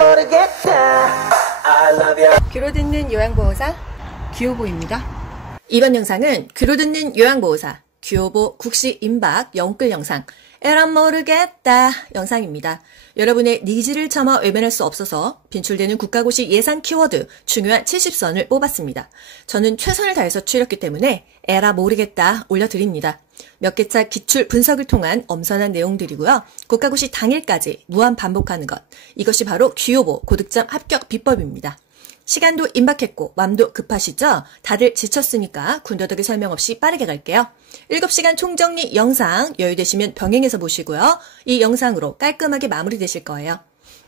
모르겠다. I love you. 귀로 듣는 요양보호사 귀요보입니다. 이번 영상은 귀로 듣는 요양보호사 귀요보 국시 임박 영끌 영상 에란 모르겠다 영상입니다. 여러분의 니즈를 참아 외면할 수 없어서 빈출되는 국가고시 예상 키워드 중요한 70선을 뽑았습니다. 저는 최선을 다해서 추렸기 때문에 에라 모르겠다 올려드립니다. 몇 개차 기출 분석을 통한 엄선한 내용들이고요. 국가고시 당일까지 무한 반복하는 것. 이것이 바로 귀요보 고득점 합격 비법입니다. 시간도 임박했고 맘도 급하시죠? 다들 지쳤으니까 군더더기 설명 없이 빠르게 갈게요. 7시간 총정리 영상 여유되시면 병행해서 보시고요. 이 영상으로 깔끔하게 마무리되실 거예요.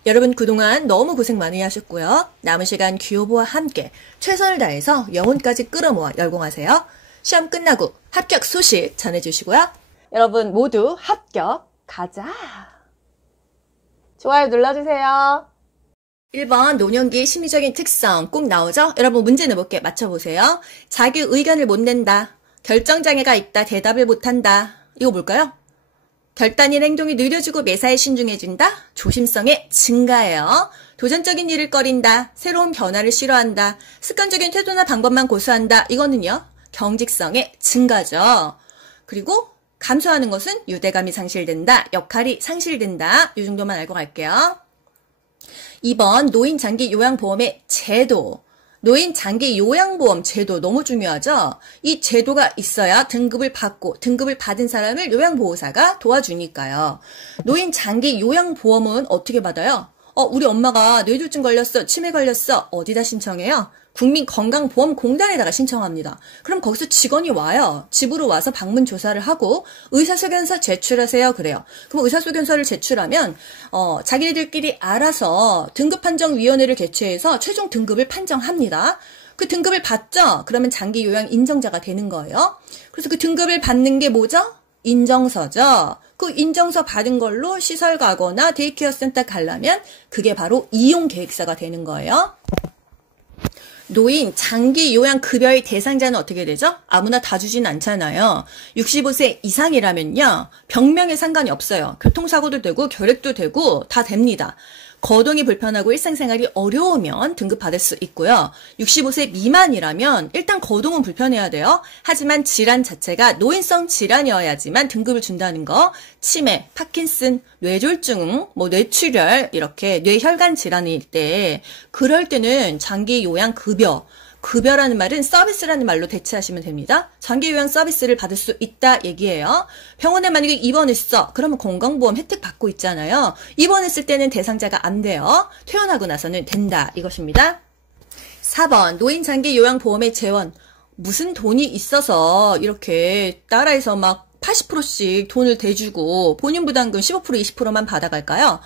여러분 그동안 너무 고생 많이 하셨고요. 남은 시간 귀요보와 함께 최선을 다해서 영혼까지 끌어모아 열공하세요. 시험 끝나고 합격 소식 전해주시고요. 여러분 모두 합격 가자. 좋아요 눌러주세요. 1번 노년기의 심리적인 특성 꼭 나오죠? 여러분 문제 내볼게 맞춰보세요. 자기 의견을 못 낸다. 결정장애가 있다. 대답을 못한다. 이거 뭘까요? 결단인 행동이 느려지고 매사에 신중해진다. 조심성의 증가예요. 도전적인 일을 꺼린다. 새로운 변화를 싫어한다. 습관적인 태도나 방법만 고수한다. 이거는요. 경직성의 증가죠. 그리고 감소하는 것은 유대감이 상실된다. 역할이 상실된다. 이 정도만 알고 갈게요. 2번 노인장기 요양보험의 제도. 노인장기 요양보험 제도 너무 중요하죠? 이 제도가 있어야 등급을 받고 등급을 받은 사람을 요양보호사가 도와주니까요. 노인장기 요양보험은 어떻게 받아요? 우리 엄마가 뇌졸중 걸렸어, 치매 걸렸어. 어디다 신청해요? 국민건강보험공단에다가 신청합니다. 그럼 거기서 직원이 와요. 집으로 와서 방문 조사를 하고 의사소견서 제출하세요. 그래요. 그럼 의사소견서를 제출하면 자기네들끼리 알아서 등급판정위원회를 개최해서 최종 등급을 판정합니다. 그 등급을 받죠? 그러면 장기요양 인정자가 되는 거예요. 그래서 그 등급을 받는 게 뭐죠? 인정서죠. 그 인정서 받은 걸로 시설 가거나 데이케어 센터 가려면 그게 바로 이용계획서가 되는 거예요. 노인 장기 요양 급여의 대상자는 어떻게 되죠? 아무나 다 주진 않잖아요. 65세 이상이라면요. 병명에 상관이 없어요. 교통사고도 되고 결핵도 되고 다 됩니다. 거동이 불편하고 일상생활이 어려우면 등급 받을 수 있고요. 65세 미만이라면 일단 거동은 불편해야 돼요. 하지만 질환 자체가 노인성 질환이어야지만 등급을 준다는 거. 치매, 파킨슨, 뇌졸중, 뇌출혈 이렇게 뇌혈관 질환일 때 그럴 때는 장기 요양 급여라는 말은 서비스라는 말로 대체하시면 됩니다. 장기 요양 서비스를 받을 수 있다 얘기예요. 병원에 만약에 입원했어. 그러면 건강보험 혜택 받고 있잖아요. 입원했을 때는 대상자가 안 돼요. 퇴원하고 나서는 된다 이것입니다. 4번 노인 장기 요양보험의 재원. 무슨 돈이 있어서 이렇게 나라에서 막 80%씩 돈을 대주고 본인 부담금 15% 20%만 받아갈까요?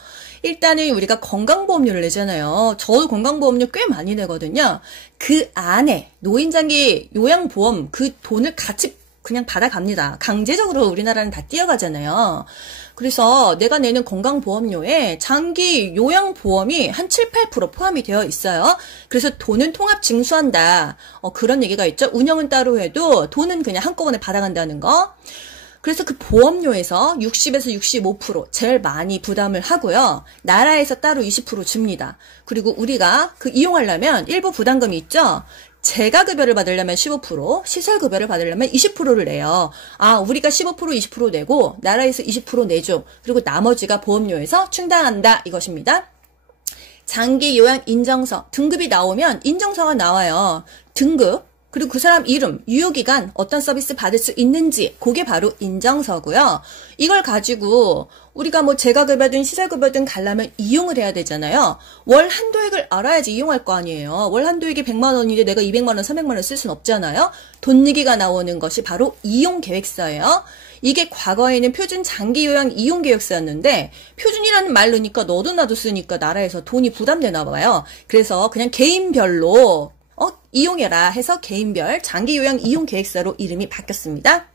일단은 우리가 건강보험료를 내잖아요. 저도 건강보험료 꽤 많이 내거든요. 그 안에 노인장기 요양보험 그 돈을 같이 그냥 받아갑니다. 강제적으로 우리나라는 다 뛰어가잖아요. 그래서 내가 내는 건강보험료에 장기 요양보험이 한 7, 8% 포함이 되어 있어요. 그래서 돈은 통합 징수한다. 그런 얘기가 있죠. 운영은 따로 해도 돈은 그냥 한꺼번에 받아간다는 거. 그래서 그 보험료에서 60에서 65% 제일 많이 부담을 하고요. 나라에서 따로 20% 줍니다. 그리고 우리가 그 이용하려면 일부 부담금이 있죠. 재가급여를 받으려면 15%, 시설급여를 받으려면 20%를 내요. 우리가 15%, 20% 내고 나라에서 20% 내줘. 그리고 나머지가 보험료에서 충당한다 이것입니다. 장기 요양 인정서, 등급이 나오면 인정서가 나와요. 등급. 그리고 그 사람 이름, 유효기간, 어떤 서비스 받을 수 있는지 그게 바로 인정서고요. 이걸 가지고 우리가 재가급여든 시설급여든 가려면 이용을 해야 되잖아요. 월 한도액을 알아야지 이용할 거 아니에요. 월 한도액이 100만 원인데 내가 200만 원, 300만 원 쓸 수는 없잖아요. 돈내기가 나오는 것이 바로 이용계획서예요. 이게 과거에는 표준 장기요양 이용계획서였는데 표준이라는 말 넣으니까 너도 나도 쓰니까 나라에서 돈이 부담되나 봐요. 그래서 그냥 개인별로 이용해라 해서 개인별 장기요양 이용계획서로 이름이 바뀌었습니다.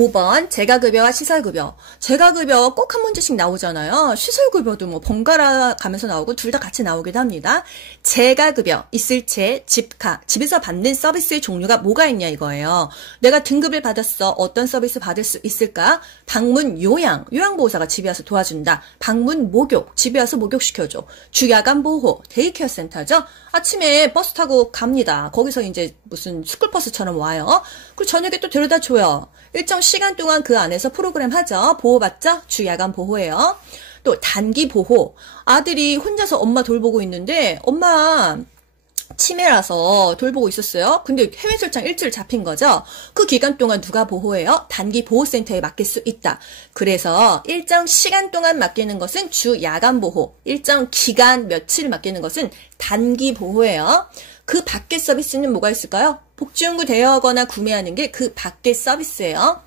5번 재가급여와 시설급여. 재가급여 꼭 한 문제씩 나오잖아요. 시설급여도 뭐 번갈아 가면서 나오고 둘 다 같이 나오기도 합니다. 재가급여 있을 체, 집가, 집에서 받는 서비스의 종류가 뭐가 있냐 이거예요. 내가 등급을 받았어. 어떤 서비스 받을 수 있을까? 방문 요양, 요양보호사가 집에 와서 도와준다. 방문 목욕, 집에 와서 목욕시켜줘. 주야간 보호, 데이케어 센터죠. 아침에 버스 타고 갑니다. 거기서 이제 무슨 스쿨버스처럼 와요. 그리고 저녁에 또 데려다 줘요. 일정 시간 동안 그 안에서 프로그램 하죠. 보호받죠? 주야간 보호예요. 또 단기 보호. 아들이 혼자서 엄마 돌보고 있는데 엄마 치매라서 돌보고 있었어요. 근데 해외 출장 일주일 잡힌 거죠. 그 기간 동안 누가 보호해요? 단기 보호센터에 맡길 수 있다. 그래서 일정 시간 동안 맡기는 것은 주 야간 보호, 일정 기간 며칠 맡기는 것은 단기 보호예요. 그 밖의 서비스는 뭐가 있을까요? 복지연구 대여하거나 구매하는 게 그 밖의 서비스예요.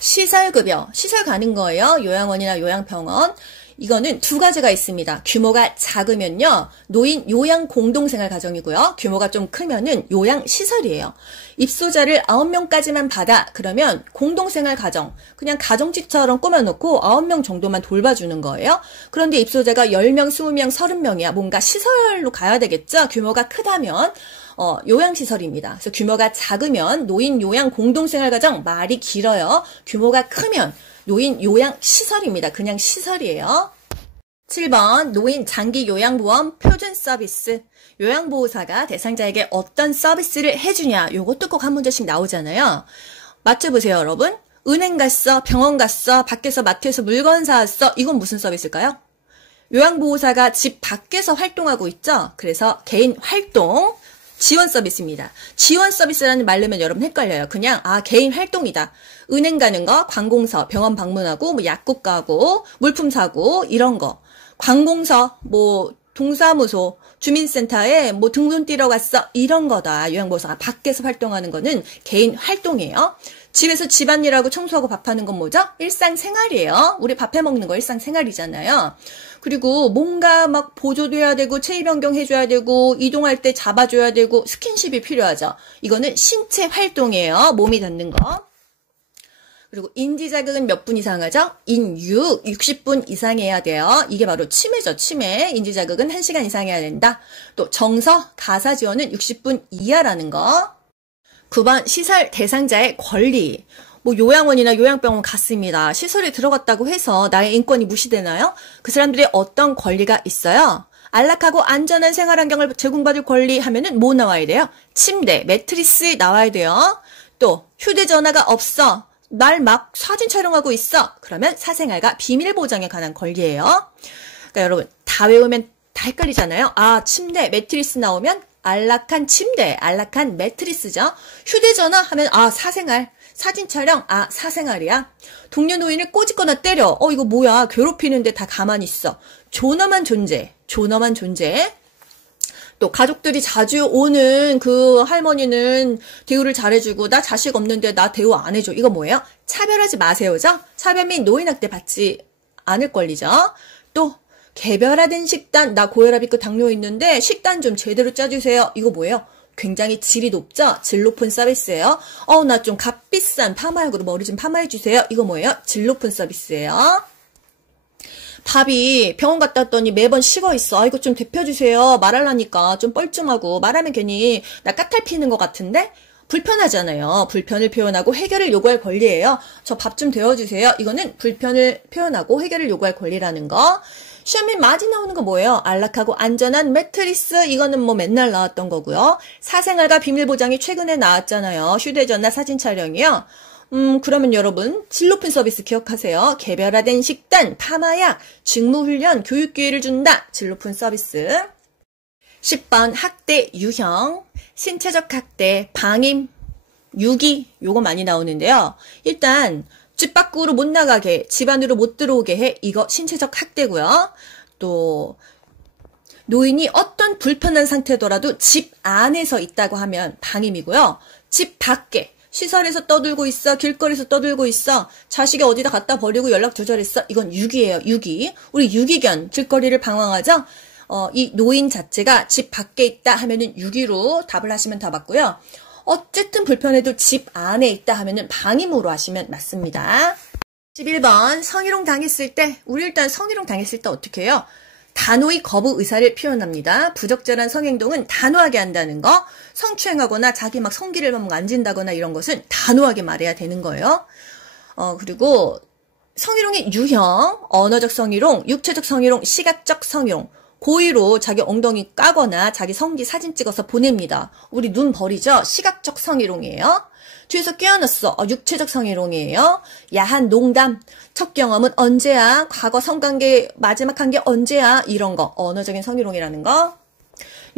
시설급여, 시설 가는 거예요. 요양원이나 요양병원. 이거는 두 가지가 있습니다. 규모가 작으면요, 노인 요양 공동생활 가정이고요. 규모가 좀 크면은 요양시설이에요. 입소자를 9명까지만 받아. 그러면 공동생활 가정, 그냥 가정집처럼 꾸며놓고 9명 정도만 돌봐주는 거예요. 그런데 입소자가 10명, 20명, 30명이야. 뭔가 시설로 가야 되겠죠? 규모가 크다면. 요양시설입니다. 그래서 규모가 작으면 노인 요양 공동생활 가정, 말이 길어요. 규모가 크면 노인 요양시설입니다. 그냥 시설이에요. 7번 노인 장기 요양보험 표준 서비스. 요양보호사가 대상자에게 어떤 서비스를 해주냐. 요것도 꼭 한 문제씩 나오잖아요. 맞춰보세요, 여러분. 은행 갔어, 병원 갔어, 밖에서 마트에서 물건 사왔어. 이건 무슨 서비스일까요? 요양보호사가 집 밖에서 활동하고 있죠. 그래서 개인 활동 지원 서비스입니다. 지원 서비스라는 말 넣으면 여러분 헷갈려요. 그냥 개인 활동이다. 은행 가는 거, 관공서, 병원 방문하고, 뭐 약국 가고, 물품 사고 이런 거. 관공서, 뭐 동사무소, 주민센터에 뭐 등본 띄러 갔어 이런 거다. 요양보호사가 밖에서 활동하는 거는 개인 활동이에요. 집에서 집안일하고 청소하고 밥하는 건 뭐죠? 일상생활이에요. 우리 밥 해먹는 거 일상생활이잖아요. 그리고 뭔가 막 보조도 해야 되고 체위 변경해줘야 되고 이동할 때 잡아줘야 되고 스킨십이 필요하죠. 이거는 신체 활동이에요. 몸이 닿는 거. 그리고 인지자극은 몇 분 이상 하죠? 60분 이상 해야 돼요. 이게 바로 치매죠. 치매. 인지자극은 1시간 이상 해야 된다. 또 정서, 가사 지원은 60분 이하라는 거. 9번 시설 대상자의 권리. 뭐 요양원이나 요양병원 갔습니다. 시설에 들어갔다고 해서 나의 인권이 무시되나요? 그 사람들이 어떤 권리가 있어요? 안락하고 안전한 생활 환경을 제공받을 권리 하면은 뭐 나와야 돼요? 침대, 매트리스 나와야 돼요. 또 휴대전화가 없어. 날 막 사진 촬영하고 있어. 그러면 사생활과 비밀 보장에 관한 권리예요. 그러니까 여러분 다 외우면 다 헷갈리잖아요. 침대, 매트리스 나오면 안락한 침대, 안락한 매트리스죠. 휴대전화 하면 사생활, 사진 촬영, 사생활이야. 동료 노인을 꼬집거나 때려. 이거 뭐야? 괴롭히는데 다 가만히 있어. 존엄한 존재, 존엄한 존재. 또 가족들이 자주 오는 그 할머니는 대우를 잘해주고 나 자식 없는데 나 대우 안 해줘. 이거 뭐예요? 차별하지 마세요죠. 차별 및 노인학대 받지 않을 권리죠. 또 개별화된 식단, 나 고혈압 있고 당뇨 있는데 식단 좀 제대로 짜주세요. 이거 뭐예요? 굉장히 질이 높죠? 질 높은 서비스예요. 나 좀 값비싼 파마약으로 머리 좀 파마해주세요. 이거 뭐예요? 질 높은 서비스예요. 밥이 병원 갔다 왔더니 매번 식어 있어. 이거 좀 데펴주세요. 말하려니까 좀 뻘쭘하고 말하면 괜히 나 까탈 피는 것 같은데 불편하잖아요. 불편을 표현하고 해결을 요구할 권리예요. 저 밥 좀 데워주세요. 이거는 불편을 표현하고 해결을 요구할 권리라는 거. 시험 및 맞이 나오는 거 뭐예요? 안락하고 안전한 매트리스. 이거는 뭐 맨날 나왔던 거고요. 사생활과 비밀 보장이 최근에 나왔잖아요. 휴대전화 사진 촬영이요. 그러면 여러분 질 높은 서비스 기억하세요. 개별화된 식단, 파마약, 직무훈련, 교육기회를 준다. 질 높은 서비스. 10번 학대 유형, 신체적 학대, 방임, 유기 요거 많이 나오는데요. 일단 집 밖으로 못 나가게, 집 안으로 못 들어오게 해. 이거 신체적 학대고요. 또 노인이 어떤 불편한 상태더라도 집 안에서 있다고 하면 방임이고요. 집 밖에 시설에서 떠들고 있어, 길거리에서 떠들고 있어, 자식이 어디다 갖다 버리고 연락 두절했어. 이건 유기예요. 유기. 우리 유기견 길거리를 방황하죠. 이 노인 자체가 집 밖에 있다 하면은 유기로 답을 하시면 다 맞고요. 어쨌든 불편해도 집 안에 있다 하면은 방임으로 하시면 맞습니다. 11번 성희롱 당했을 때, 우리 일단 성희롱 당했을 때 어떻게 해요? 단호히 거부 의사를 표현합니다. 부적절한 성행동은 단호하게 한다는 거, 성추행하거나 자기 막 성기를 막 만진다거나 이런 것은 단호하게 말해야 되는 거예요. 그리고 성희롱의 유형, 언어적 성희롱, 육체적 성희롱, 시각적 성희롱. 고의로 자기 엉덩이 까거나 자기 성기 사진 찍어서 보냅니다. 우리 눈 버리죠? 시각적 성희롱이에요. 뒤에서 깨어났어. 육체적 성희롱이에요. 야한 농담. 첫 경험은 언제야? 과거 성관계 마지막 한 게 언제야? 이런 거. 언어적인 성희롱이라는 거.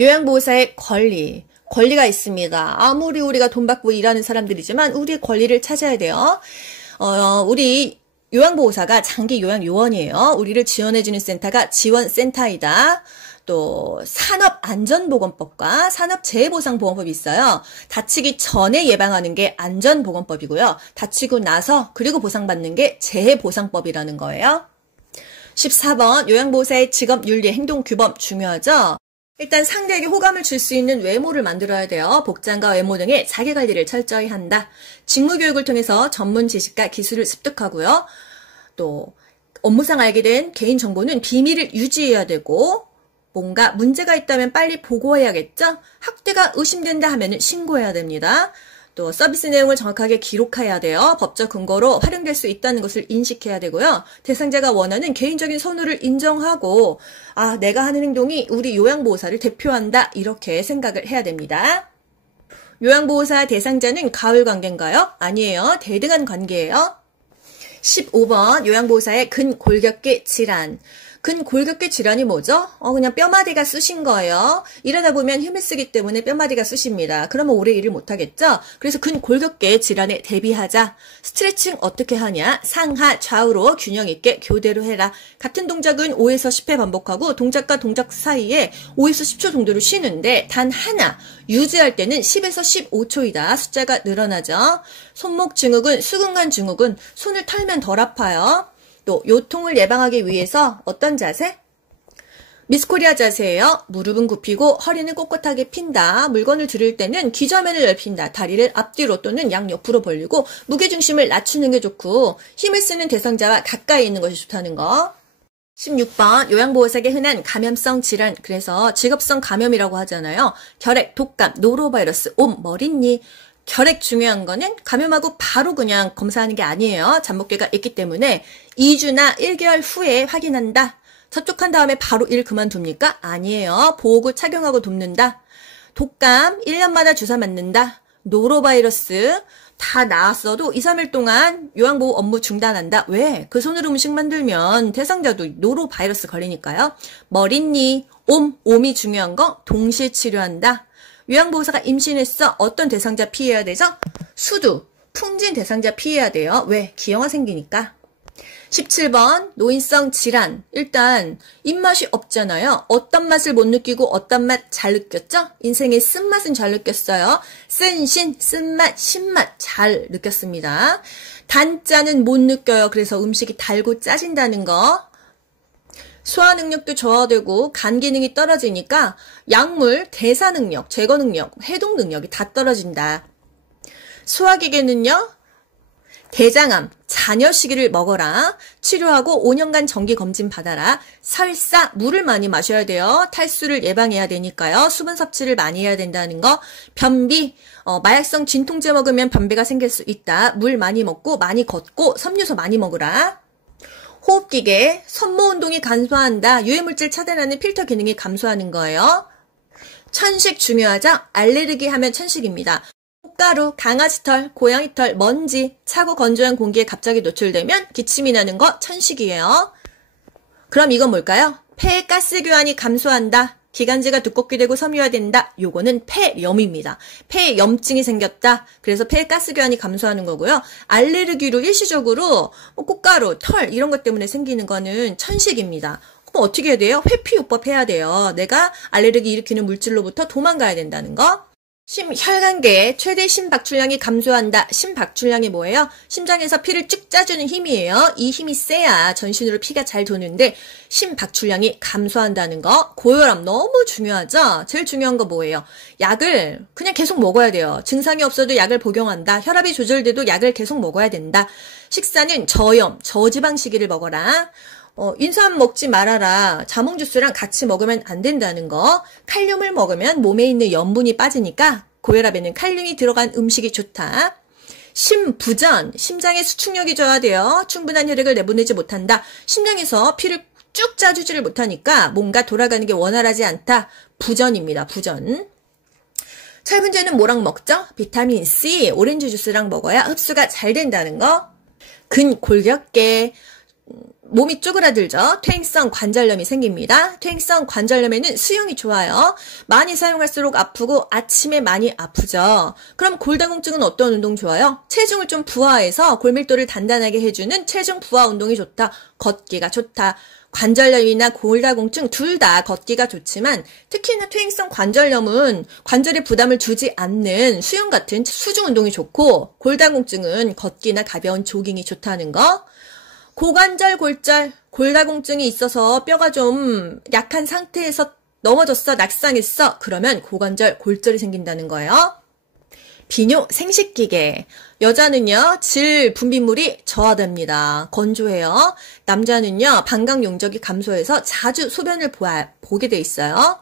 요양보호사의 권리. 권리가 있습니다. 아무리 우리가 돈 받고 일하는 사람들이지만 우리의 권리를 찾아야 돼요. 우리 요양보호사가 장기 요양요원이에요. 우리를 지원해주는 센터가 지원센터이다. 또 산업안전보건법과 산업재해보상보건법이 있어요. 다치기 전에 예방하는 게 안전보건법이고요. 다치고 나서 그리고 보상받는 게 재해보상법이라는 거예요. 14번 요양보호사의 직업윤리 행동규범 중요하죠. 일단 상대에게 호감을 줄 수 있는 외모를 만들어야 돼요. 복장과 외모 등의 자기관리를 철저히 한다. 직무교육을 통해서 전문 지식과 기술을 습득하고요. 또 업무상 알게 된 개인정보는 비밀을 유지해야 되고 뭔가 문제가 있다면 빨리 보고해야겠죠? 학대가 의심된다 하면 신고해야 됩니다. 또 서비스 내용을 정확하게 기록해야 돼요. 법적 근거로 활용될 수 있다는 것을 인식해야 되고요. 대상자가 원하는 개인적인 선호를 인정하고 내가 하는 행동이 우리 요양보호사를 대표한다 이렇게 생각을 해야 됩니다. 요양보호사 대상자는 가을 관계인가요? 아니에요. 대등한 관계예요. 15번 요양보호사의 근골격계 질환. 근골격계 질환이 뭐죠? 그냥 뼈마디가 쑤신 거예요. 일하다 보면 힘을 쓰기 때문에 뼈마디가 쑤십니다. 그러면 오래 일을 못하겠죠? 그래서 근골격계 질환에 대비하자. 스트레칭 어떻게 하냐? 상하 좌우로 균형 있게 교대로 해라. 같은 동작은 5에서 10회 반복하고 동작과 동작 사이에 5에서 10초 정도를 쉬는데 단 하나 유지할 때는 10에서 15초이다. 숫자가 늘어나죠. 손목 증후군, 수근관 증후군, 손을 털면 덜 아파요. 또 요통을 예방하기 위해서 어떤 자세? 미스코리아 자세예요. 무릎은 굽히고 허리는 꼿꼿하게 핀다. 물건을 들을 때는 기저면을 넓힌다. 다리를 앞뒤로 또는 양옆으로 벌리고 무게중심을 낮추는 게 좋고 힘을 쓰는 대상자와 가까이 있는 것이 좋다는 거. 16번 요양보호사에게 흔한 감염성 질환, 그래서 직업성 감염이라고 하잖아요. 결핵, 독감, 노로바이러스, 옴, 머릿니. 결핵 중요한 거는 감염하고 바로 그냥 검사하는 게 아니에요. 잠복기가 있기 때문에 2주나 1개월 후에 확인한다. 접촉한 다음에 바로 일 그만둡니까? 아니에요. 보호구 착용하고 돕는다. 독감 1년마다 주사 맞는다. 노로바이러스 다 나았어도 2, 3일 동안 요양보호 업무 중단한다. 왜? 그 손으로 음식 만들면 대상자도 노로바이러스 걸리니까요. 머릿니, 옴이 중요한 거 동시에 치료한다. 요양보호사가 임신했어. 어떤 대상자 피해야 되죠? 수두, 풍진 대상자 피해야 돼요. 왜? 기형아 생기니까. 17번 노인성 질환. 일단 입맛이 없잖아요. 어떤 맛을 못 느끼고 어떤 맛 잘 느꼈죠? 인생의 쓴맛은 잘 느꼈어요. 쓴신, 쓴맛, 신맛 잘 느꼈습니다. 단짠은 못 느껴요. 그래서 음식이 달고 짜진다는 거. 소화 능력도 저하되고 간 기능이 떨어지니까 약물, 대사 능력, 제거 능력, 해독 능력이 다 떨어진다. 소화기계는요. 대장암, 잔여 시기를 먹어라. 치료하고 5년간 정기 검진 받아라. 설사, 물을 많이 마셔야 돼요. 탈수를 예방해야 되니까요. 수분 섭취를 많이 해야 된다는 거. 변비, 마약성 진통제 먹으면 변비가 생길 수 있다. 물 많이 먹고 많이 걷고 섬유소 많이 먹으라. 호흡기계, 섬모운동이 감소한다. 유해물질 차단하는 필터 기능이 감소하는 거예요. 천식 중요하죠? 알레르기 하면 천식입니다. 꽃가루, 강아지털, 고양이털, 먼지, 차고 건조한 공기에 갑자기 노출되면 기침이 나는 거 천식이에요. 그럼 이건 뭘까요? 폐 가스 교환이 감소한다. 기관지가 두껍게 되고 섬유화된다. 요거는 폐염입니다. 폐염증이 생겼다. 그래서 폐 가스 교환이 감소하는 거고요. 알레르기로 일시적으로 꽃가루, 털 이런 것 때문에 생기는 거는 천식입니다. 그럼 어떻게 해야 돼요? 회피요법 해야 돼요. 내가 알레르기 일으키는 물질로부터 도망가야 된다는 거. 심혈관계 최대 심박출량이 감소한다. 심박출량이 뭐예요? 심장에서 피를 쭉 짜주는 힘이에요. 이 힘이 세야 전신으로 피가 잘 도는데 심박출량이 감소한다는 거. 고혈압 너무 중요하죠? 제일 중요한 거 뭐예요? 약을 그냥 계속 먹어야 돼요. 증상이 없어도 약을 복용한다. 혈압이 조절돼도 약을 계속 먹어야 된다. 식사는 저염, 저지방식을 먹어라. 인삼 먹지 말아라. 자몽 주스랑 같이 먹으면 안 된다는 거. 칼륨을 먹으면 몸에 있는 염분이 빠지니까 고혈압에는 칼륨이 들어간 음식이 좋다. 심부전, 심장의 수축력이 저하되어 충분한 혈액을 내보내지 못한다. 심장에서 피를 쭉 짜주지를 못하니까 뭔가 돌아가는 게 원활하지 않다. 부전입니다. 부전. 철분제는 뭐랑 먹죠? 비타민 C, 오렌지 주스랑 먹어야 흡수가 잘 된다는 거. 근골격계, 몸이 쪼그라들죠. 퇴행성 관절염이 생깁니다. 퇴행성 관절염에는 수영이 좋아요. 많이 사용할수록 아프고 아침에 많이 아프죠. 그럼 골다공증은 어떤 운동 좋아요? 체중을 좀 부하해서 골밀도를 단단하게 해주는 체중 부하 운동이 좋다. 걷기가 좋다. 관절염이나 골다공증 둘 다 걷기가 좋지만 특히나 퇴행성 관절염은 관절에 부담을 주지 않는 수영 같은 수중 운동이 좋고 골다공증은 걷기나 가벼운 조깅이 좋다는 거. 고관절, 골절, 골다공증이 있어서 뼈가 좀 약한 상태에서 넘어졌어, 낙상했어. 그러면 고관절, 골절이 생긴다는 거예요. 비뇨 생식기계. 여자는요, 질 분비물이 저하됩니다. 건조해요. 남자는요, 방광 용적이 감소해서 자주 소변을 보게 돼 있어요.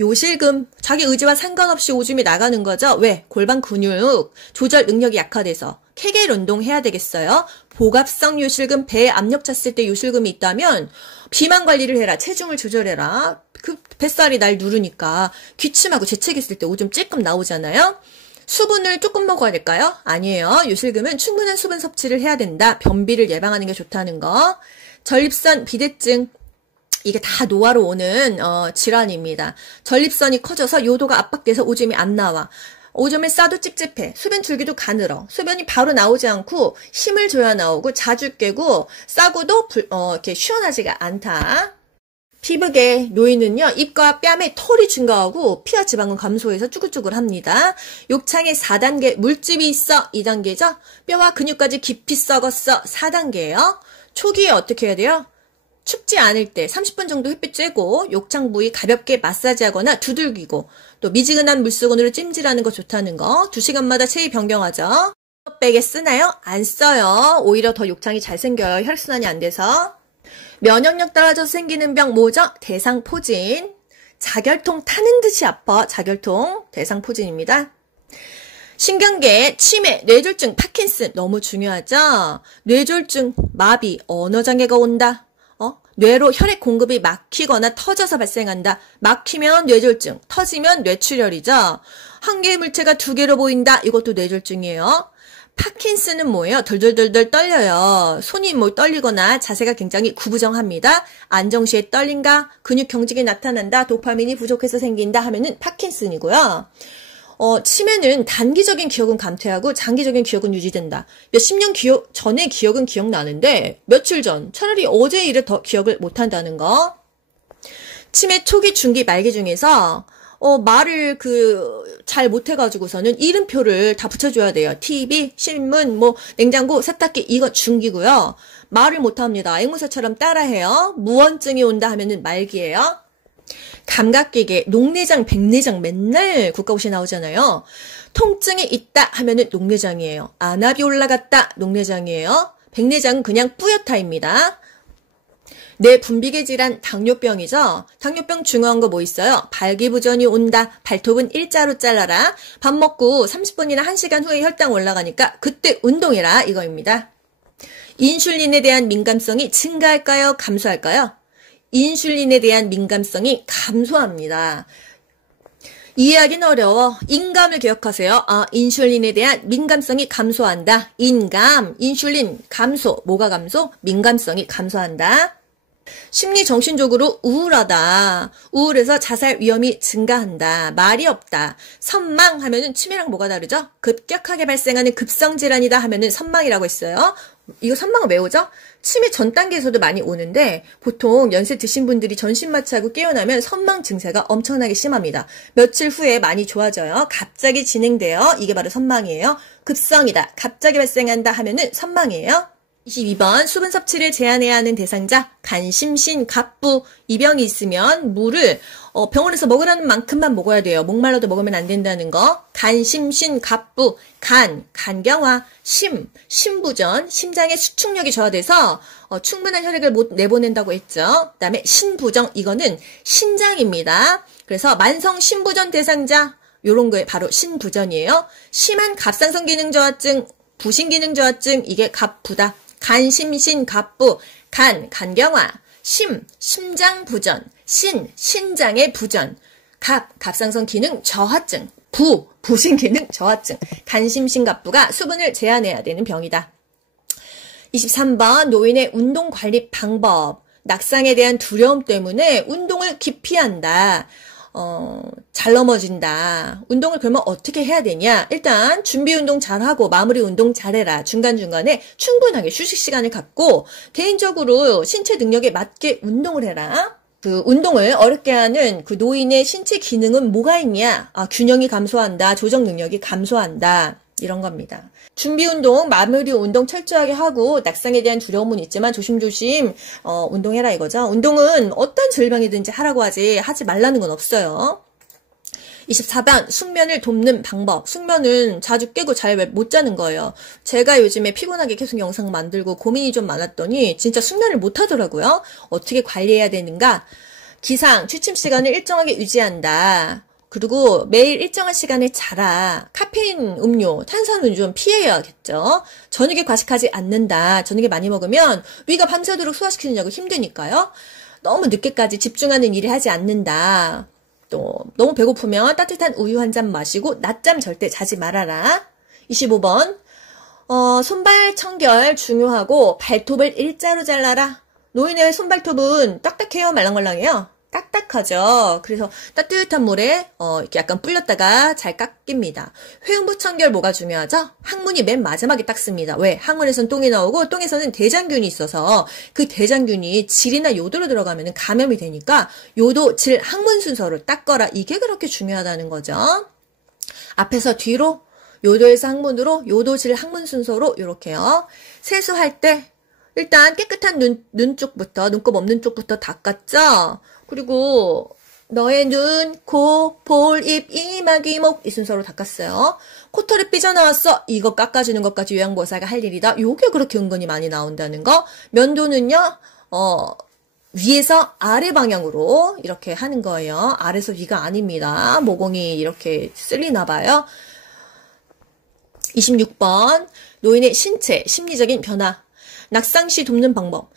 요실금, 자기 의지와 상관없이 오줌이 나가는 거죠. 왜? 골반 근육 조절 능력이 약화돼서. 케겔 운동 해야 되겠어요. 복압성 요실금, 배에 압력 찼을 때 요실금이 있다면 비만 관리를 해라. 체중을 조절해라. 그 뱃살이 날 누르니까 기침하고 재채기했을 때 오줌 찔끔 나오잖아요. 수분을 조금 먹어야 될까요? 아니에요. 요실금은 충분한 수분 섭취를 해야 된다. 변비를 예방하는 게 좋다는 거. 전립선 비대증. 이게 다 노화로 오는 질환입니다. 전립선이 커져서 요도가 압박돼서 오줌이 안 나와. 오줌을 싸도 찝찝해. 소변 줄기도 가늘어. 소변이 바로 나오지 않고 힘을 줘야 나오고 자주 깨고 싸고도 이렇게 시원하지가 않다. 피부계 노인은요, 입과 뺨에 털이 증가하고 피와 지방은 감소해서 쭈글쭈글합니다. 욕창에 4단계 물집이 있어 2단계죠. 뼈와 근육까지 깊이 썩었어 4단계예요. 초기에 어떻게 해야 돼요? 춥지 않을 때 30분 정도 햇빛 쬐고 욕창 부위 가볍게 마사지하거나 두들기고 또 미지근한 물수건으로 찜질하는 거 좋다는 거. 2시간마다 체위 변경하죠. 베개 쓰나요? 안 써요. 오히려 더 욕창이 잘 생겨요. 혈액순환이 안 돼서. 면역력 떨어져서 생기는 병 뭐죠? 대상포진. 자결통 타는 듯이 아파. 자결통 대상포진입니다. 신경계, 치매, 뇌졸중, 파킨슨 너무 중요하죠? 뇌졸중, 마비, 언어장애가 온다. 뇌로 혈액 공급이 막히거나 터져서 발생한다. 막히면 뇌졸중, 터지면 뇌출혈이죠. 한 개의 물체가 두 개로 보인다. 이것도 뇌졸중이에요. 파킨슨은 뭐예요? 덜덜덜덜 떨려요. 손이 떨리거나 자세가 굉장히 구부정합니다. 안정시에 떨린가? 근육 경직이 나타난다. 도파민이 부족해서 생긴다 하면은 파킨슨이고요. 치매는 단기적인 기억은 감퇴하고 장기적인 기억은 유지된다. 몇십 년 전의 기억은 기억나는데 며칠 전, 차라리 어제 일을 더 기억을 못한다는 거. 치매 초기, 중기, 말기 중에서 말을 잘 못해가지고서는 이름표를 다 붙여줘야 돼요. TV, 신문, 냉장고, 세탁기 이거 중기고요. 말을 못합니다. 앵무새처럼 따라해요. 무언증이 온다 하면은 말기예요. 감각기계, 녹내장, 백내장 맨날 국가고시에 나오잖아요. 통증이 있다 하면은 녹내장이에요. 안압이 올라갔다, 녹내장이에요. 백내장은 그냥 뿌옇다입니다. 뇌 분비계 질환, 당뇨병이죠. 당뇨병 중요한 거 뭐 있어요? 발기부전이 온다. 발톱은 일자로 잘라라. 밥 먹고 30분이나 1시간 후에 혈당 올라가니까 그때 운동해라. 이거입니다. 인슐린에 대한 민감성이 증가할까요? 감소할까요? 인슐린에 대한 민감성이 감소합니다. 이해하기는 어려워. 인감을 기억하세요. 인슐린에 대한 민감성이 감소한다. 인감, 인슐린, 감소. 뭐가 감소? 민감성이 감소한다. 심리 정신적으로 우울하다. 우울해서 자살 위험이 증가한다. 말이 없다. 선망 하면은 치매랑 뭐가 다르죠? 급격하게 발생하는 급성 질환이다 하면은 선망이라고 했어요. 이거 선망은 왜 오죠? 치매 전 단계에서도 많이 오는데 보통 연세 드신 분들이 전신마취하고 깨어나면 선망 증세가 엄청나게 심합니다. 며칠 후에 많이 좋아져요. 갑자기 진행돼요. 이게 바로 선망이에요. 급성이다. 갑자기 발생한다 하면은 선망이에요. 22번 수분 섭취를 제한해야 하는 대상자 간심신갑부 이 병이 있으면 물을 병원에서 먹으라는 만큼만 먹어야 돼요. 목말라도 먹으면 안 된다는 거. 간심신갑부 간경화 심부전 심장의 수축력이 저하돼서 충분한 혈액을 못 내보낸다고 했죠. 그다음에 신부정 이거는 신장입니다. 그래서 만성 신부전 대상자 요런 거에 바로 신부전이에요. 심한 갑상선 기능 저하증 부신 기능 저하증 이게 갑부다. 간심신갑부 간경화 심장 부전 신장의 부전 갑상선 기능 저하증 부신 기능 저하증 간심신갑부가 수분을 제한해야 되는 병이다. 23번 노인의 운동 관리 방법 낙상에 대한 두려움 때문에 운동을 기피한다. 잘 넘어진다. 운동을 그러면 어떻게 해야 되냐? 일단 준비 운동 잘하고 마무리 운동 잘해라. 중간중간에 충분하게 휴식 시간을 갖고 개인적으로 신체 능력에 맞게 운동을 해라. 그 운동을 어렵게 하는 그 노인의 신체 기능은 뭐가 있냐? 균형이 감소한다. 조정 능력이 감소한다. 이런 겁니다. 준비 운동, 마무리 운동 철저하게 하고 낙상에 대한 두려움은 있지만 조심조심 운동해라 이거죠. 운동은 어떤 질병이든지 하라고 하지 말라는 건 없어요. 24번 숙면을 돕는 방법. 숙면은 자주 깨고 잘 못 자는 거예요. 제가 요즘에 피곤하게 계속 영상 만들고 고민이 좀 많았더니 진짜 숙면을 못 하더라고요. 어떻게 관리해야 되는가? 기상, 취침 시간을 일정하게 유지한다. 그리고 매일 일정한 시간에 자라. 카페인 음료, 탄산음료 좀 피해야겠죠. 저녁에 과식하지 않는다. 저녁에 많이 먹으면 위가 밤새도록 소화시키느냐고 힘드니까요. 너무 늦게까지 집중하는 일을 하지 않는다. 또 너무 배고프면 따뜻한 우유 한 잔 마시고 낮잠 절대 자지 말아라. 25번 손발 청결 중요하고 발톱을 일자로 잘라라. 노인의 손발톱은 딱딱해요? 말랑말랑해요? 딱딱하죠. 그래서 따뜻한 물에 이렇게 약간 불렸다가 잘 깎입니다. 회음부 청결 뭐가 중요하죠? 항문이 맨 마지막에 닦습니다. 왜? 항문에선 똥이 나오고 똥에서는 대장균이 있어서 그 대장균이 질이나 요도로 들어가면 감염이 되니까 요도, 질, 항문 순서로 닦어라. 이게 그렇게 중요하다는 거죠. 앞에서 뒤로 요도에서 항문으로 요도, 질, 항문 순서로 이렇게요. 세수할 때 일단 깨끗한 눈 쪽부터 눈곱 없는 쪽부터 닦았죠. 그리고 너의 눈, 코, 볼, 입, 이마, 귀목 이 순서로 닦았어요. 코털이 삐져나왔어. 이거 깎아주는 것까지 요양보호사가 할 일이다. 요게 그렇게 은근히 많이 나온다는 거. 면도는요. 위에서 아래 방향으로 이렇게 하는 거예요. 아래서 위가 아닙니다. 모공이 이렇게 쓸리나 봐요. 26번 노인의 신체, 심리적인 변화. 낙상 시 돕는 방법.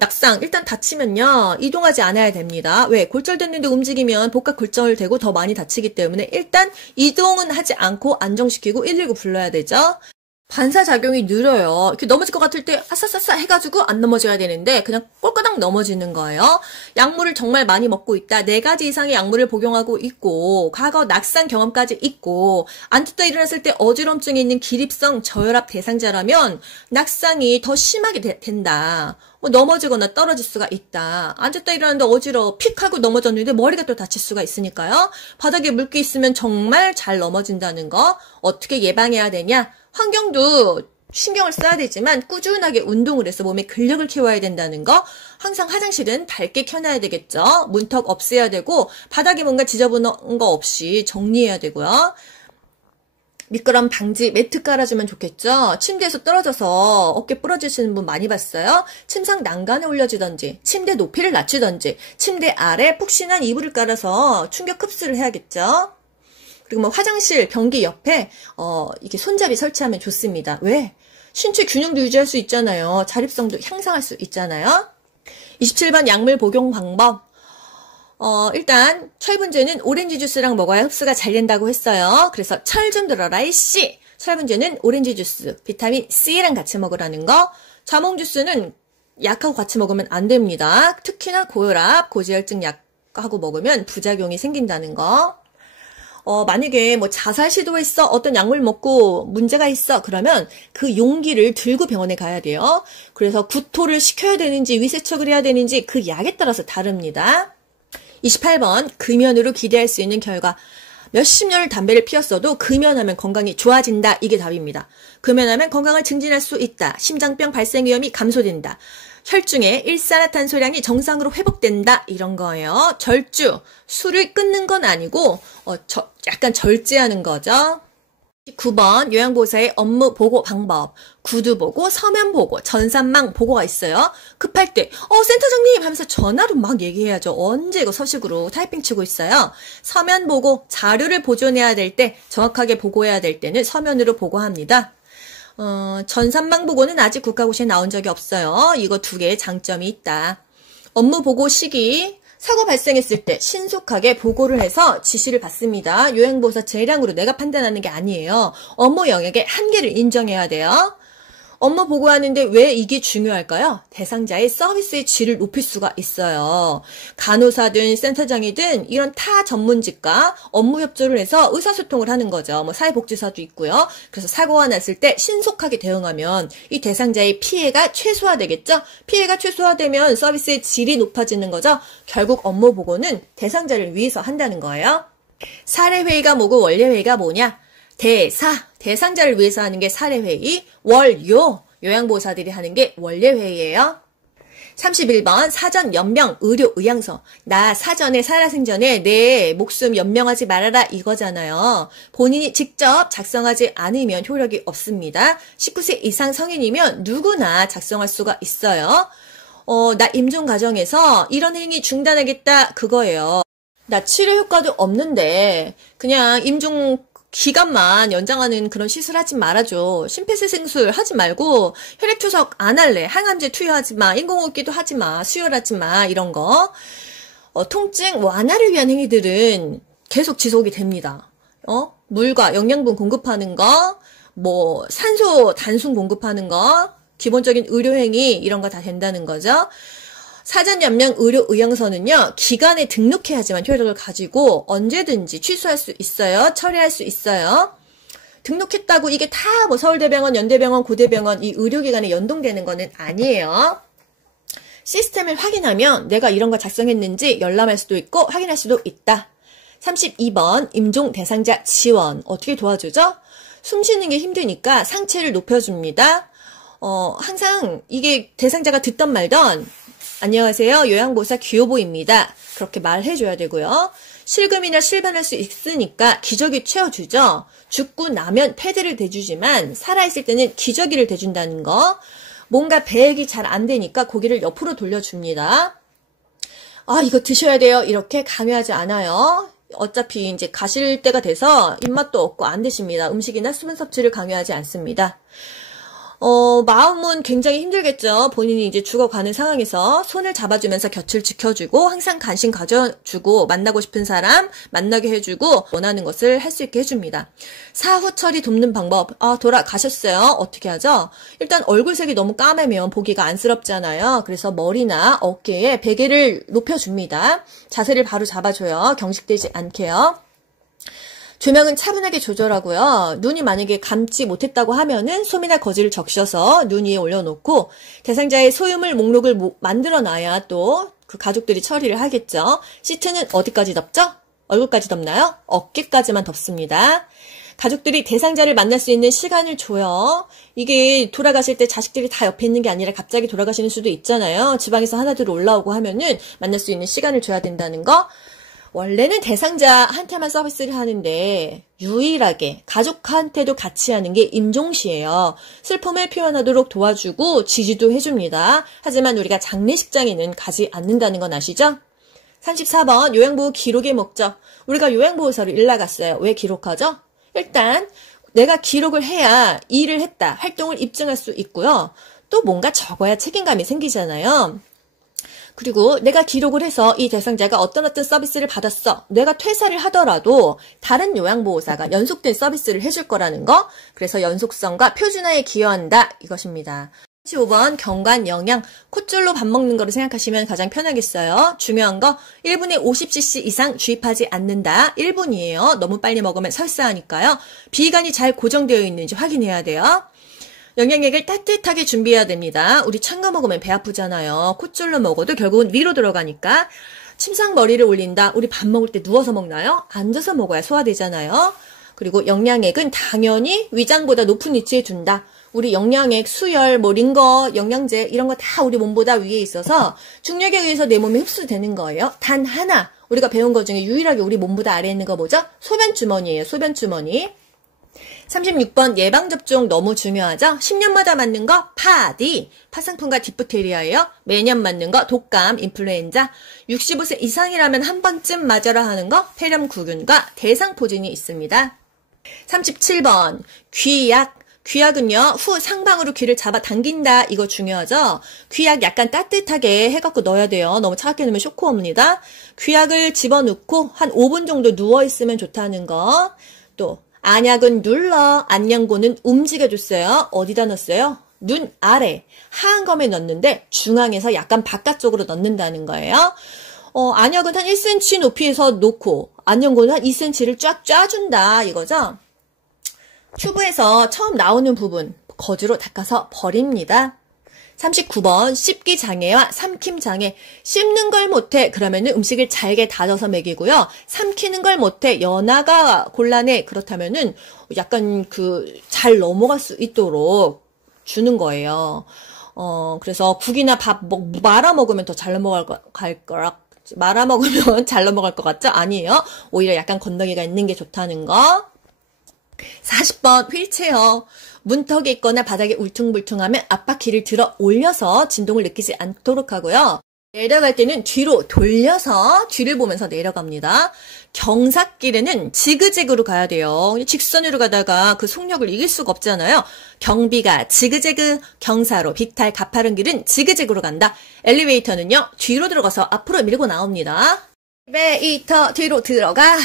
낙상 일단 다치면요 이동하지 않아야 됩니다. 왜? 골절됐는데 움직이면 복각 골절되고 더 많이 다치기 때문에 일단 이동은 하지 않고 안정시키고 119 불러야 되죠. 반사작용이 느려요. 이렇게 넘어질 것 같을 때 아싸싸싸 해가지고 안 넘어져야 되는데 그냥 꼴까당 넘어지는 거예요. 약물을 정말 많이 먹고 있다. 4가지 이상의 약물을 복용하고 있고 과거 낙상 경험까지 있고 앉았다 일어났을 때 어지럼증이 있는 기립성 저혈압 대상자라면 낙상이 더 심하게 된다. 넘어지거나 떨어질 수가 있다. 앉았다 일어났는데 어지러워 픽 하고 넘어졌는데 머리가 또 다칠 수가 있으니까요. 바닥에 물기 있으면 정말 잘 넘어진다는 거. 어떻게 예방해야 되냐? 환경도 신경을 써야 되지만 꾸준하게 운동을 해서 몸에 근력을 키워야 된다는 거. 항상 화장실은 밝게 켜놔야 되겠죠. 문턱 없애야 되고 바닥에 뭔가 지저분한 거 없이 정리해야 되고요. 미끄럼 방지 매트 깔아주면 좋겠죠. 침대에서 떨어져서 어깨 부러지시는 분 많이 봤어요. 침상 난간에 올려주던지 침대 높이를 낮추던지 침대 아래 푹신한 이불을 깔아서 충격 흡수를 해야겠죠. 그리고 뭐 화장실 변기 옆에 이렇게 손잡이 설치하면 좋습니다. 왜? 신체 균형도 유지할 수 있잖아요. 자립성도 향상할 수 있잖아요. 27번 약물 복용 방법. 일단 철분제는 오렌지 주스랑 먹어야 흡수가 잘 된다고 했어요. 그래서 철 좀 들어라 이씨. 철분제는 오렌지 주스, 비타민 C랑 같이 먹으라는 거. 자몽 주스는 약하고 같이 먹으면 안 됩니다. 특히나 고혈압, 고지혈증 약하고 먹으면 부작용이 생긴다는 거. 만약에 뭐 자살 시도했어, 어떤 약물 먹고 문제가 있어, 그러면 그 용기를 들고 병원에 가야 돼요. 그래서 구토를 시켜야 되는지 위세척을 해야 되는지 그 약에 따라서 다릅니다. 28번, 금연으로 기대할 수 있는 결과. 몇십 년을 담배를 피웠어도 금연하면 건강이 좋아진다. 이게 답입니다. 금연하면 건강을 증진할 수 있다. 심장병 발생 위험이 감소된다. 혈중의 일산화탄소량이 정상으로 회복된다. 이런 거예요. 절주, 술을 끊는 건 아니고 약간 절제하는 거죠. 9번 요양보호사의 업무 보고 방법. 구두 보고, 서면 보고, 전산망 보고가 있어요. 급할 때 센터장님 하면서 전화로 막 얘기해야죠. 언제 이거 서식으로 타이핑 치고 있어요. 서면 보고, 자료를 보존해야 될 때, 정확하게 보고해야 될 때는 서면으로 보고합니다. 전산망 보고는 아직 국가고시에 나온 적이 없어요. 이거 두 개의 장점이 있다. 업무 보고 시기. 사고 발생했을 때 신속하게 보고를 해서 지시를 받습니다. 요양보호사 재량으로 내가 판단하는 게 아니에요. 업무 영역의 한계를 인정해야 돼요. 업무 보고하는데 왜 이게 중요할까요? 대상자의 서비스의 질을 높일 수가 있어요. 간호사든 센터장이든 이런 타 전문직과 업무 협조를 해서 의사소통을 하는 거죠. 뭐 사회복지사도 있고요. 그래서 사고가 났을 때 신속하게 대응하면 이 대상자의 피해가 최소화되겠죠? 피해가 최소화되면 서비스의 질이 높아지는 거죠. 결국 업무 보고는 대상자를 위해서 한다는 거예요. 사례회의가 뭐고 원례회의가 뭐냐? 대상자를 위해서 하는 게 사례회의, 요양보호사들이 하는 게 원례회의예요. 31번 사전 연명 의료 의향서. 나 사전에 살아생전에 내 목숨 연명하지 말아라 이거잖아요. 본인이 직접 작성하지 않으면 효력이 없습니다. 19세 이상 성인이면 누구나 작성할 수가 있어요. 나 임종 과정에서 이런 행위 중단하겠다 그거예요. 나 치료 효과도 없는데 그냥 임종 기간만 연장하는 그런 시술하지 말아줘. 심폐소생술 하지 말고 혈액투석 안 할래. 항암제 투여하지 마. 인공호흡기도 하지 마. 수혈하지 마. 이런 거. 통증 완화를 위한 행위들은 계속 지속이 됩니다. 물과 영양분 공급하는 거, 뭐 산소 단순 공급하는 거, 기본적인 의료행위 이런 거 다 된다는 거죠. 사전 연명 의료 의향서는요, 기관에 등록해야지만 효력을 가지고 언제든지 취소할 수 있어요. 처리할 수 있어요. 등록했다고 이게 다 뭐 서울대병원, 연대병원, 고대병원 이 의료기관에 연동되는 거는 아니에요. 시스템을 확인하면 내가 이런 거 작성했는지 열람할 수도 있고 확인할 수도 있다. 32번 임종 대상자 지원. 어떻게 도와주죠? 숨 쉬는 게 힘드니까 상체를 높여줍니다. 항상 이게 대상자가 듣던 말던 안녕하세요. 요양보호사 규호보입니다. 그렇게 말해줘야 되고요. 실금이나 실반할 수 있으니까 기저귀 채워주죠. 죽고 나면 패드를 대주지만 살아있을 때는 기저귀를 대준다는 거. 뭔가 배액이 잘 안 되니까 고개를 옆으로 돌려줍니다. 이거 드셔야 돼요. 이렇게 강요하지 않아요. 어차피 이제 가실 때가 돼서 입맛도 없고 안 드십니다. 음식이나 수분 섭취를 강요하지 않습니다. 마음은 굉장히 힘들겠죠. 본인이 이제 죽어가는 상황에서 손을 잡아주면서 곁을 지켜주고 항상 관심 가져주고 만나고 싶은 사람 만나게 해주고 원하는 것을 할 수 있게 해줍니다. 사후 처리 돕는 방법. 돌아가셨어요. 어떻게 하죠? 일단 얼굴색이 너무 까매면 보기가 안쓰럽잖아요. 그래서 머리나 어깨에 베개를 높여줍니다. 자세를 바로 잡아줘요. 경직되지 않게요. 조명은 차분하게 조절하고요. 눈이 만약에 감지 못했다고 하면은 솜이나 거즈를 적셔서 눈 위에 올려놓고 대상자의 소유물 목록을 만들어놔야 또 그 가족들이 처리를 하겠죠. 시트는 어디까지 덮죠? 얼굴까지 덮나요? 어깨까지만 덮습니다. 가족들이 대상자를 만날 수 있는 시간을 줘요. 이게 돌아가실 때 자식들이 다 옆에 있는 게 아니라 갑자기 돌아가시는 수도 있잖아요. 지방에서 하나둘 올라오고 하면은 만날 수 있는 시간을 줘야 된다는 거. 원래는 대상자한테만 서비스를 하는데 유일하게 가족한테도 같이 하는 게 임종시예요. 슬픔을 표현하도록 도와주고 지지도 해줍니다. 하지만 우리가 장례식장에는 가지 않는다는 건 아시죠? 34번 요양보호 기록의 목적. 우리가 요양보호사로 일 나갔어요. 왜 기록하죠? 일단 내가 기록을 해야 일을 했다, 활동을 입증할 수 있고요. 또 뭔가 적어야 책임감이 생기잖아요. 그리고 내가 기록을 해서 이 대상자가 어떤 서비스를 받았어. 내가 퇴사를 하더라도 다른 요양보호사가 연속된 서비스를 해줄 거라는 거. 그래서 연속성과 표준화에 기여한다. 이것입니다. 15번 경관 영양. 콧줄로 밥 먹는 거를 생각하시면 가장 편하겠어요. 중요한 거 1분에 50cc 이상 주입하지 않는다. 1분이에요. 너무 빨리 먹으면 설사하니까요. 비관이 잘 고정되어 있는지 확인해야 돼요. 영양액을 따뜻하게 준비해야 됩니다. 우리 찬 거 먹으면 배 아프잖아요. 콧줄로 먹어도 결국은 위로 들어가니까 침상 머리를 올린다. 우리 밥 먹을 때 누워서 먹나요? 앉아서 먹어야 소화되잖아요. 그리고 영양액은 당연히 위장보다 높은 위치에 둔다. 우리 영양액, 수혈, 링거, 영양제 이런 거 다 우리 몸보다 위에 있어서 중력에 의해서 내 몸에 흡수되는 거예요. 단 하나 우리가 배운 것 중에 유일하게 우리 몸보다 아래에 있는 거 뭐죠? 소변주머니예요. 소변주머니. 36번 예방접종 너무 중요하죠? 10년마다 맞는 거 파디, 파상풍과 디프테리아예요. 매년 맞는 거 독감, 인플루엔자. 65세 이상이라면 한 번쯤 맞아라 하는 거 폐렴구균과 대상포진이 있습니다. 37번 귀약. 귀약은요, 후 상방으로 귀를 잡아 당긴다. 이거 중요하죠? 귀약 약간 따뜻하게 해갖고 넣어야 돼요. 너무 차갑게 넣으면 쇼크 옵니다. 귀약을 집어넣고 한 5분 정도 누워있으면 좋다는 거. 또 안약은 눌러, 안녕고는 움직여줬어요. 어디다 넣었어요? 눈 아래, 하안검에 넣는데 중앙에서 약간 바깥쪽으로 넣는다는 거예요. 안약은 한 1cm 높이에서 놓고 안녕고는 한 2cm를 쫙 짜준다. 이거죠? 튜브에서 처음 나오는 부분 거즈로 닦아서 버립니다. 39번 씹기 장애와 삼킴 장애. 씹는 걸 못해 그러면은 음식을 잘게 다져서 먹이고요. 삼키는 걸 못해 연하가 곤란해 그렇다면은 약간 잘 넘어갈 수 있도록 주는 거예요. 그래서 국이나 밥 말아 먹으면 더 잘 넘어갈 거라. 말아 먹으면 잘 넘어갈 것 같죠? 아니에요. 오히려 약간 건더기가 있는 게 좋다는 거. 40번 휠체어. 문턱에 있거나 바닥에 울퉁불퉁하면 앞바퀴를 들어 올려서 진동을 느끼지 않도록 하고요. 내려갈 때는 뒤로 돌려서 뒤를 보면서 내려갑니다. 경사길에는 지그재그로 가야 돼요. 직선으로 가다가 그 속력을 이길 수가 없잖아요. 경비가 지그재그, 경사로, 비탈, 가파른 길은 지그재그로 간다. 엘리베이터는요, 뒤로 들어가서 앞으로 밀고 나옵니다. 엘리베이터 뒤로 들어가.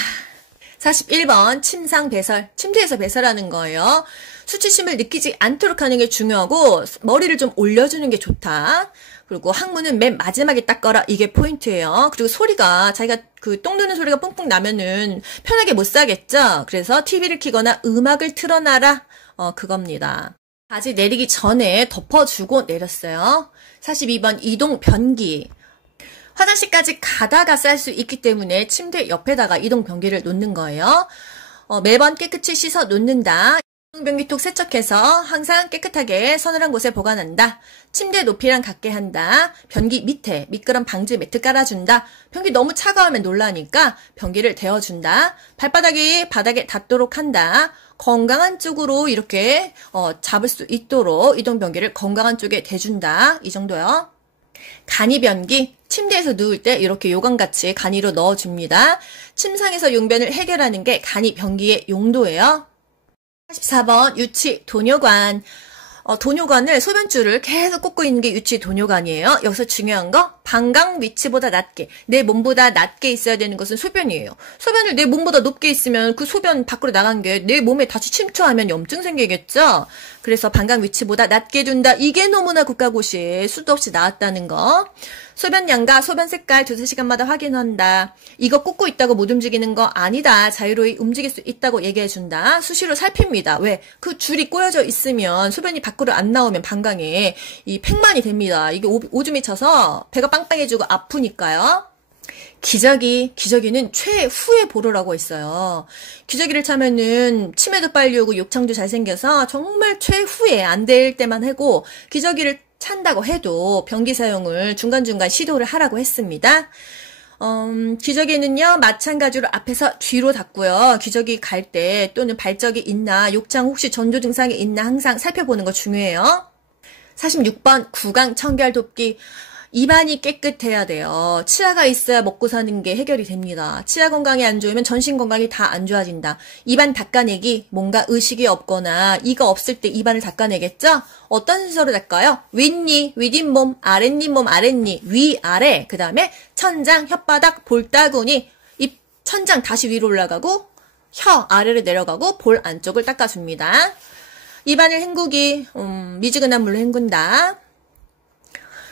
41번 침상 배설. 침대에서 배설하는 거예요. 수치심을 느끼지 않도록 하는 게 중요하고 머리를 좀 올려주는 게 좋다. 그리고 항문은 맨 마지막에 닦아라. 이게 포인트예요. 그리고 소리가 자기가 똥 누는 소리가 뿡뿡 나면은 편하게 못 자겠죠. 그래서 TV를 켜거나 음악을 틀어놔라. 그겁니다. 바지 내리기 전에 덮어주고 내렸어요. 42번 이동 변기. 화장실까지 가다가 쌀 수 있기 때문에 침대 옆에다가 이동 변기를 놓는 거예요. 매번 깨끗이 씻어 놓는다. 변기통 세척해서 항상 깨끗하게 서늘한 곳에 보관한다. 침대 높이랑 같게 한다. 변기 밑에 미끄럼 방지 매트 깔아준다. 변기 너무 차가우면 놀라니까 변기를 데워준다. 발바닥이 바닥에 닿도록 한다. 건강한 쪽으로 이렇게 잡을 수 있도록 이동 변기를 건강한 쪽에 대준다. 이 정도요. 간이 변기. 침대에서 누울 때 이렇게 요강같이 간이로 넣어줍니다. 침상에서 용변을 해결하는 게 간이 변기의 용도예요. 44번 유치 도뇨관. 도뇨관을 소변줄을 계속 꽂고 있는 게 유치 도뇨관이에요. 여기서 중요한 거 방광 위치보다 낮게, 내 몸보다 낮게 있어야 되는 것은 소변이에요. 소변을 내 몸보다 높게 있으면 그 소변 밖으로 나간 게 내 몸에 다시 침투하면 염증 생기겠죠. 그래서 방광 위치보다 낮게 둔다. 이게 너무나 국가고시에 수도 없이 나왔다는 거. 소변 양과 소변 색깔 2-3시간마다 확인한다. 이거 꽂고 있다고 못 움직이는 거 아니다. 자유로이 움직일 수 있다고 얘기해준다. 수시로 살핍니다. 왜? 그 줄이 꼬여져 있으면 소변이 밖으로 안 나오면 방광에 이 팽만이 됩니다. 이게 오줌이 차서 배가 빵빵해지고 아프니까요. 기저귀는 최후에 보루라고 있어요. 기저귀를 차면은 치매도 빨리 오고 욕창도 잘생겨서 정말 최후에 안 될 때만 하고 기저귀를 찬다고 해도 변기 사용을 중간중간 시도를 하라고 했습니다. 기저귀는요, 마찬가지로 앞에서 뒤로 닫고요. 기저귀 갈 때 또는 발적이 있나, 욕창 혹시 전조 증상이 있나 항상 살펴보는 거 중요해요. 46번 구강 청결 돕기. 입안이 깨끗해야 돼요. 치아가 있어야 먹고 사는 게 해결이 됩니다. 치아 건강이 안 좋으면 전신 건강이 다 안 좋아진다. 입안 닦아내기, 뭔가 의식이 없거나 이가 없을 때 입안을 닦아내겠죠? 어떤 순서로 닦아요? 윗니, 윗잇몸, 아랫잇몸, 아랫니, 위아래, 그 다음에 천장, 혓바닥, 볼따구니, 입, 천장 다시 위로 올라가고 혀 아래로 내려가고 볼 안쪽을 닦아줍니다. 입안을 헹구기, 미지근한 물로 헹군다.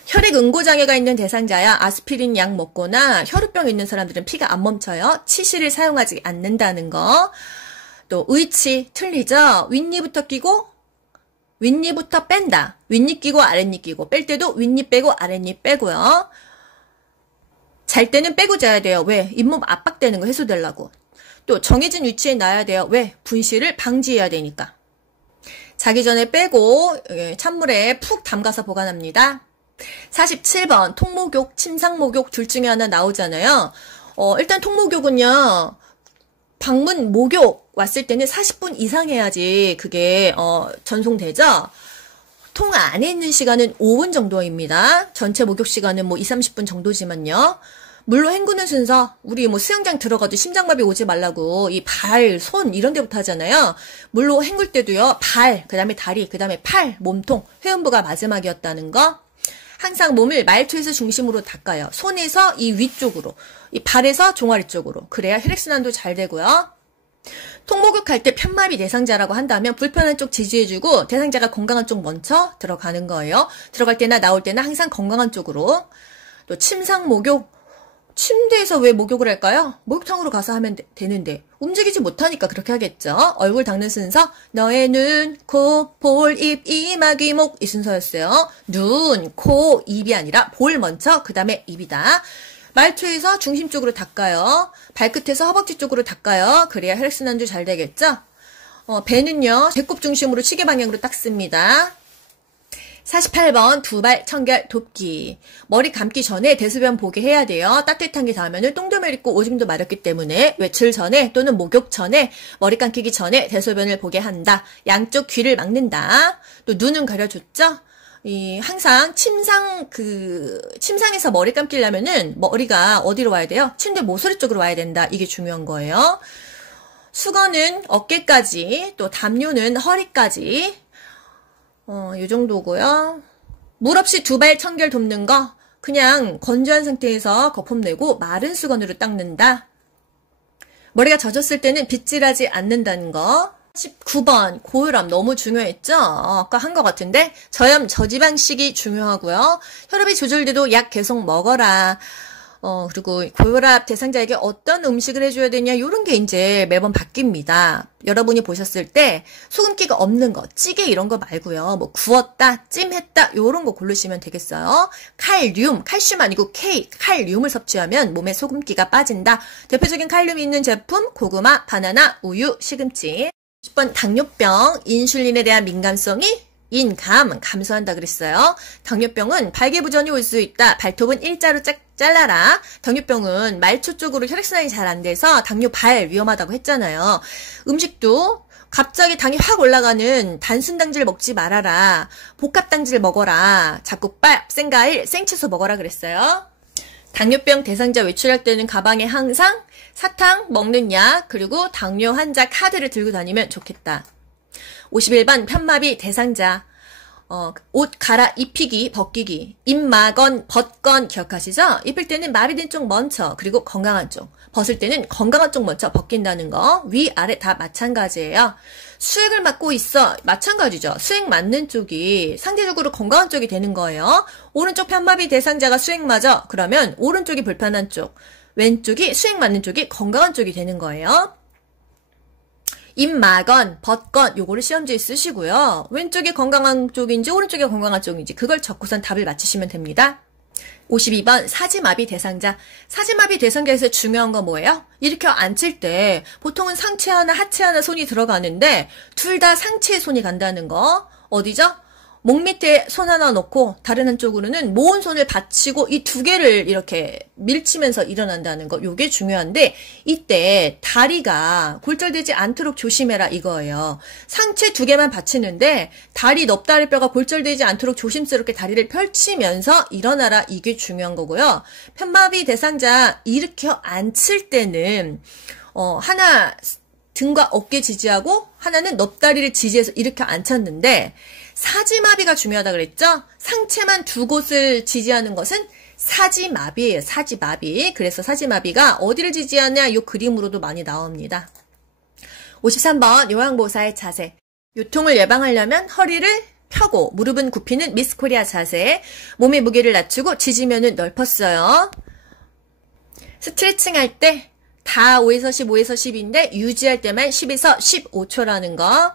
혈액 응고장애가 있는 대상자야 아스피린 약 먹거나 혈우병 있는 사람들은 피가 안 멈춰요. 치실을 사용하지 않는다는 거. 또 의치 틀리죠. 윗니부터 끼고 윗니부터 뺀다. 윗니 끼고 아랫니 끼고 뺄 때도 윗니 빼고 아랫니 빼고요. 잘 때는 빼고 자야 돼요. 왜? 잇몸 압박되는 거 해소되려고. 또 정해진 위치에 놔야 돼요. 왜? 분실을 방지해야 되니까. 자기 전에 빼고 찬물에 푹 담가서 보관합니다. 47번 통목욕, 침상목욕 둘 중에 하나 나오잖아요. 일단 통목욕은요. 방문 목욕 왔을 때는 40분 이상 해야지 그게 전송되죠. 통 안에 있는 시간은 5분 정도입니다. 전체 목욕 시간은 뭐 2~30분 정도지만요. 물로 헹구는 순서, 우리 뭐 수영장 들어가도 심장마비 오지 말라고 이 발, 손 이런 데부터 하잖아요. 물로 헹굴 때도요. 발, 그 다음에 다리, 그 다음에 팔, 몸통, 회음부가 마지막이었다는 거. 항상 몸을 말투에서 중심으로 닦아요. 손에서 이 위쪽으로, 이 발에서 종아리 쪽으로. 그래야 혈액순환도 잘 되고요. 통목욕할 때 편마비 대상자라고 한다면 불편한 쪽 지지해주고 대상자가 건강한 쪽 먼저 들어가는 거예요. 들어갈 때나 나올 때나 항상 건강한 쪽으로. 또 침상목욕. 침대에서 왜 목욕을 할까요? 목욕탕으로 가서 하면 되는데 움직이지 못하니까 그렇게 하겠죠. 얼굴 닦는 순서 너의 눈, 코, 볼, 입, 이마, 귀목 이 순서였어요. 눈, 코, 입이 아니라 볼 먼저 그 다음에 입이다. 말투에서 중심 쪽으로 닦아요. 발끝에서 허벅지 쪽으로 닦아요. 그래야 혈액순환도 잘 되겠죠. 배는요. 배꼽 중심으로 시계 방향으로 닦습니다. 48번 두발 청결 돕기. 머리 감기 전에 대소변 보게 해야 돼요. 따뜻한 게 닿으면 똥도 메리고 오줌도 마렵기 때문에 외출 전에 또는 목욕 전에 머리 감기기 전에 대소변을 보게 한다. 양쪽 귀를 막는다. 또 눈은 가려줬죠. 항상 침상에서 머리 감기려면은 머리가 어디로 와야 돼요? 침대 모서리 쪽으로 와야 된다. 이게 중요한 거예요. 수건은 어깨까지, 또 담요는 허리까지. 이 정도고요. 물 없이 두발 청결 돕는 거 그냥 건조한 상태에서 거품 내고 마른 수건으로 닦는다. 머리가 젖었을 때는 빗질하지 않는다는 거. 19번 고혈압 너무 중요했죠? 아까 한 것 같은데 저염 저지방식이 중요하고요. 혈압이 조절돼도 약 계속 먹어라. 그리고 고혈압 대상자에게 어떤 음식을 해줘야 되냐 이런 게 이제 매번 바뀝니다. 여러분이 보셨을 때 소금기가 없는 거, 찌개 이런 거 말고요. 뭐 구웠다, 찜했다 이런 거 고르시면 되겠어요. 칼슘 아니고 칼륨을 섭취하면 몸에 소금기가 빠진다. 대표적인 칼륨이 있는 제품 고구마, 바나나, 우유, 시금치. 10번 당뇨병, 인슐린에 대한 민감성이 감소한다 그랬어요. 당뇨병은 발기부전이 올 수 있다. 발톱은 일자로 잘라라. 당뇨병은 말초 쪽으로 혈액순환이 잘 안 돼서 당뇨 발 위험하다고 했잖아요. 음식도 갑자기 당이 확 올라가는 단순당질 먹지 말아라. 복합당질 먹어라. 잡곡밥, 생과일, 생채소 먹어라 그랬어요. 당뇨병 대상자 외출할 때는 가방에 항상 사탕, 먹는 약, 그리고 당뇨 환자 카드를 들고 다니면 좋겠다. 51번 편마비 대상자. 옷 갈아입히기, 벗기기, 입마건, 벗건 기억하시죠? 입힐 때는 마비된 쪽 먼저, 그리고 건강한 쪽. 벗을 때는 건강한 쪽 먼저 벗긴다는 거. 위, 아래 다 마찬가지예요. 수액을 맞고 있어. 마찬가지죠. 수액 맞는 쪽이 상대적으로 건강한 쪽이 되는 거예요. 오른쪽 편마비 대상자가 수액 맞아. 그러면 오른쪽이 불편한 쪽. 왼쪽이 수액 맞는 쪽이 건강한 쪽이 되는 거예요. 입마건, 벗건 요거를 시험지에 쓰시고요. 왼쪽이 건강한 쪽인지 오른쪽이 건강한 쪽인지 그걸 적고선 답을 맞히시면 됩니다. 52번 사지마비 대상자. 사지마비 대상자에서 중요한 건 뭐예요? 이렇게 앉힐 때 보통은 상체 하나 하체 하나 손이 들어가는데 둘 다 상체에 손이 간다는 거. 어디죠? 목 밑에 손 하나 놓고 다른 한쪽으로는 모은 손을 받치고 이 두 개를 이렇게 밀치면서 일어난다는 거. 요게 중요한데 이때 다리가 골절되지 않도록 조심해라 이거예요. 상체 두 개만 받치는데 다리 넙다리뼈가 골절되지 않도록 조심스럽게 다리를 펼치면서 일어나라. 이게 중요한 거고요. 편마비 대상자 일으켜 앉힐 때는 하나 등과 어깨 지지하고 하나는 넙다리를 지지해서 일으켜 앉혔는데 사지마비가 중요하다 그랬죠? 상체만 두 곳을 지지하는 것은 사지마비예요. 사지마비. 그래서 사지마비가 어디를 지지하냐 이 그림으로도 많이 나옵니다. 53번 요양보호사의 자세. 요통을 예방하려면 허리를 펴고 무릎은 굽히는 미스 코리아 자세, 몸의 무게를 낮추고 지지면은 넓혔어요. 스트레칭 할 때 다 5에서 10, 5에서 10인데 유지할 때만 10에서 15초라는 거.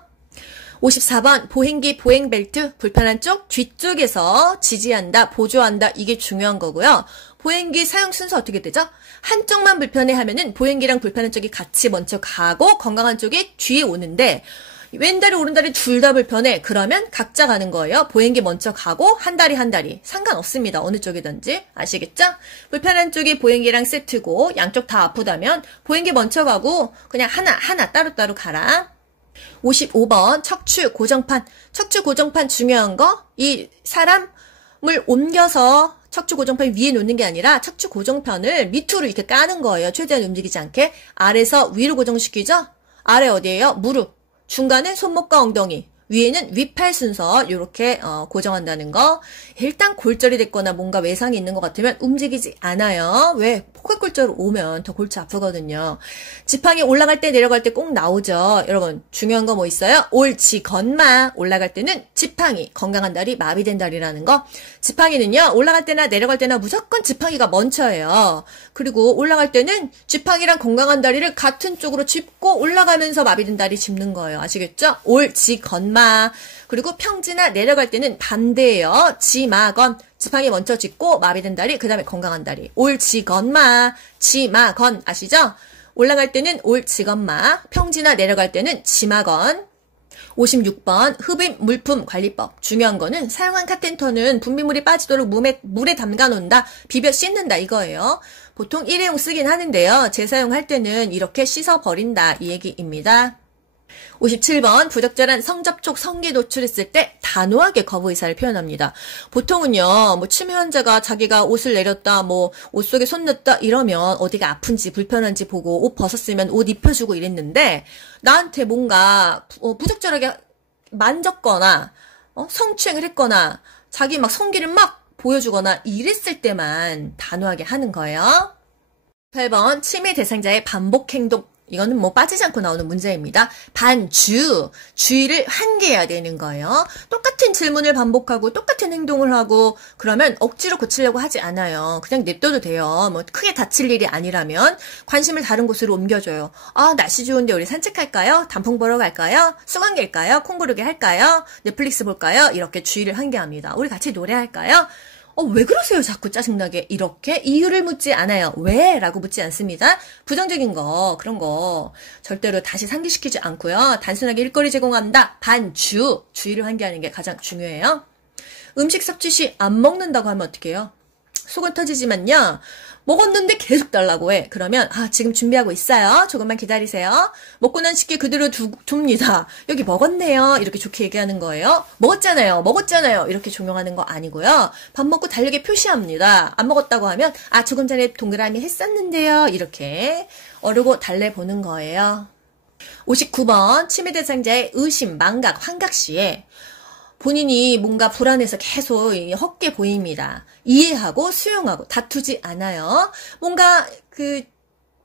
54번 보행기 보행벨트 불편한 쪽 뒤쪽에서 지지한다, 보조한다. 이게 중요한 거고요. 보행기 사용 순서 어떻게 되죠? 한쪽만 불편해 하면은 보행기랑 불편한 쪽이 같이 먼저 가고 건강한 쪽이 뒤에 오는데 왼다리 오른다리 둘 다 불편해. 그러면 각자 가는 거예요. 보행기 먼저 가고 한 다리 상관없습니다. 어느 쪽이든지. 아시겠죠? 불편한 쪽이 보행기랑 세트고 양쪽 다 아프다면 보행기 먼저 가고 그냥 하나 따로따로 가라. 55번 척추 고정판. 척추 고정판 중요한 거. 이 사람을 옮겨서 척추 고정판 위에 놓는 게 아니라 척추 고정판을 밑으로 이렇게 까는 거예요. 최대한 움직이지 않게. 아래에서 위로 고정시키죠? 아래 어디예요? 무릎. 중간은 손목과 엉덩이, 위에는 위팔 순서 이렇게 고정한다는 거. 일단 골절이 됐거나 뭔가 외상이 있는 것 같으면 움직이지 않아요. 왜? 포괄골절 오면 더 골치 아프거든요. 지팡이 올라갈 때 내려갈 때 꼭 나오죠. 여러분 중요한 거 뭐 있어요? 올지건마. 올라갈 때는 지팡이, 건강한 다리, 마비된 다리라는 거. 지팡이는요 올라갈 때나 내려갈 때나 무조건 지팡이가 먼저예요. 그리고 올라갈 때는 지팡이랑 건강한 다리를 같은 쪽으로 짚고 올라가면서 마비된 다리 짚는 거예요. 아시겠죠? 올지건마. 그리고 평지나 내려갈 때는 반대예요. 지마건. 지팡이 먼저 짚고 마비된 다리, 그 다음에 건강한 다리. 올지건마, 지마건. 아시죠? 올라갈 때는 올지건마, 평지나 내려갈 때는 지마건. 56번 흡입 물품 관리법. 중요한 거는 사용한 카텐터는 분비물이 빠지도록 물에 담가 놓는다. 비벼 씻는다 이거예요. 보통 일회용 쓰긴 하는데요. 재사용할 때는 이렇게 씻어 버린다 이 얘기입니다. 57번 부적절한 성접촉 성기 노출했을 때 단호하게 거부 의사를 표현합니다. 보통은요 뭐 치매 환자가 자기가 옷을 내렸다 뭐 옷 속에 손 넣었다 이러면 어디가 아픈지 불편한지 보고 옷 벗었으면 옷 입혀주고 이랬는데 나한테 뭔가 부적절하게 만졌거나 성추행을 했거나 자기 막 성기를 막 보여주거나 이랬을 때만 단호하게 하는 거예요. 8번 치매 대상자의 반복 행동. 이거는 뭐 빠지지 않고 나오는 문제입니다. 주의를 환기해야 되는 거예요. 똑같은 질문을 반복하고 똑같은 행동을 하고 그러면 억지로 고치려고 하지 않아요. 그냥 냅둬도 돼요. 뭐 크게 다칠 일이 아니라면 관심을 다른 곳으로 옮겨줘요. 아 날씨 좋은데 우리 산책할까요? 단풍 보러 갈까요? 수강길까요? 콩고르기 할까요? 넷플릭스 볼까요? 이렇게 주의를 환기합니다. 우리 같이 노래할까요? 왜 그러세요? 자꾸 짜증나게. 이렇게 이유를 묻지 않아요. 왜? 라고 묻지 않습니다. 부정적인 거, 그런 거 절대로 다시 상기시키지 않고요. 단순하게 일거리 제공한다. 주의를 환기하는 게 가장 중요해요. 음식 섭취 시 안 먹는다고 하면 어떡해요? 속은 터지지만요. 먹었는데 계속 달라고 해. 그러면 지금 준비하고 있어요. 조금만 기다리세요. 먹고 난 식기 그대로 둡니다. 여기 먹었네요. 이렇게 좋게 얘기하는 거예요. 먹었잖아요. 이렇게 종용하는 거 아니고요. 밥 먹고 달력에 표시합니다. 안 먹었다고 하면 조금 전에 동그라미 했었는데요. 이렇게 어르고 달래보는 거예요. 59번 치매 대상자의 의심, 망각, 환각 시에 본인이 뭔가 불안해서 계속 헛게 보입니다. 이해하고 수용하고 다투지 않아요. 뭔가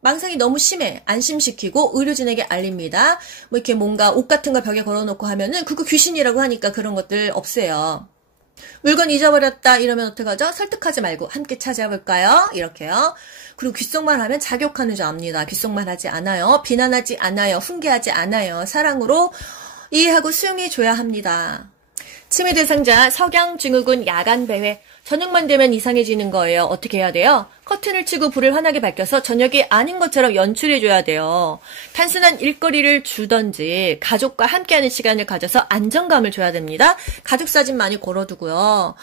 망상이 너무 심해. 안심시키고 의료진에게 알립니다. 뭐 이렇게 뭔가 옷 같은 거 벽에 걸어놓고 하면은 그거 귀신이라고 하니까 그런 것들 없애요. 물건 잊어버렸다 이러면 어떡하죠? 설득하지 말고 함께 찾아볼까요? 이렇게요. 그리고 귓속말 하면 자격하는 줄 압니다. 귓속말 하지 않아요. 비난하지 않아요. 훈계하지 않아요. 사랑으로 이해하고 수용해줘야 합니다. 치매 대상자 석양증후군 야간 배회. 저녁만 되면 이상해지는 거예요. 어떻게 해야 돼요? 커튼을 치고 불을 환하게 밝혀서 저녁이 아닌 것처럼 연출해줘야 돼요. 단순한 일거리를 주던지 가족과 함께하는 시간을 가져서 안정감을 줘야 됩니다. 가족 사진 많이 걸어두고요.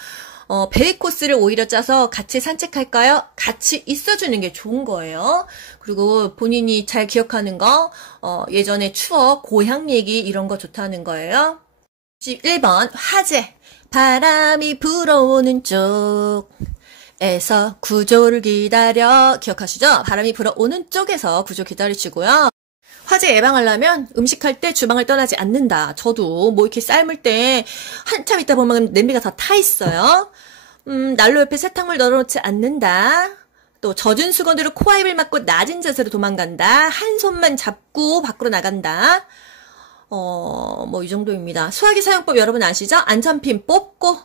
배회 코스를 오히려 짜서 같이 산책할까요? 같이 있어주는 게 좋은 거예요. 그리고 본인이 잘 기억하는 거, 예전의 추억, 고향 얘기 이런 거 좋다는 거예요. 11번 화재. 바람이 불어오는 쪽에서 구조를 기다려. 기억하시죠? 바람이 불어오는 쪽에서 구조 기다리시고요. 화재 예방하려면 음식할 때 주방을 떠나지 않는다. 저도 뭐 이렇게 삶을 때 한참 있다 보면 냄비가 다 타 있어요. 난로 옆에 세탁물 널어놓지 않는다. 또 젖은 수건으로 코와 입을 막고 낮은 자세로 도망간다. 한 손만 잡고 밖으로 나간다. 뭐 이 정도입니다. 수화기 사용법 여러분 아시죠? 안전핀 뽑고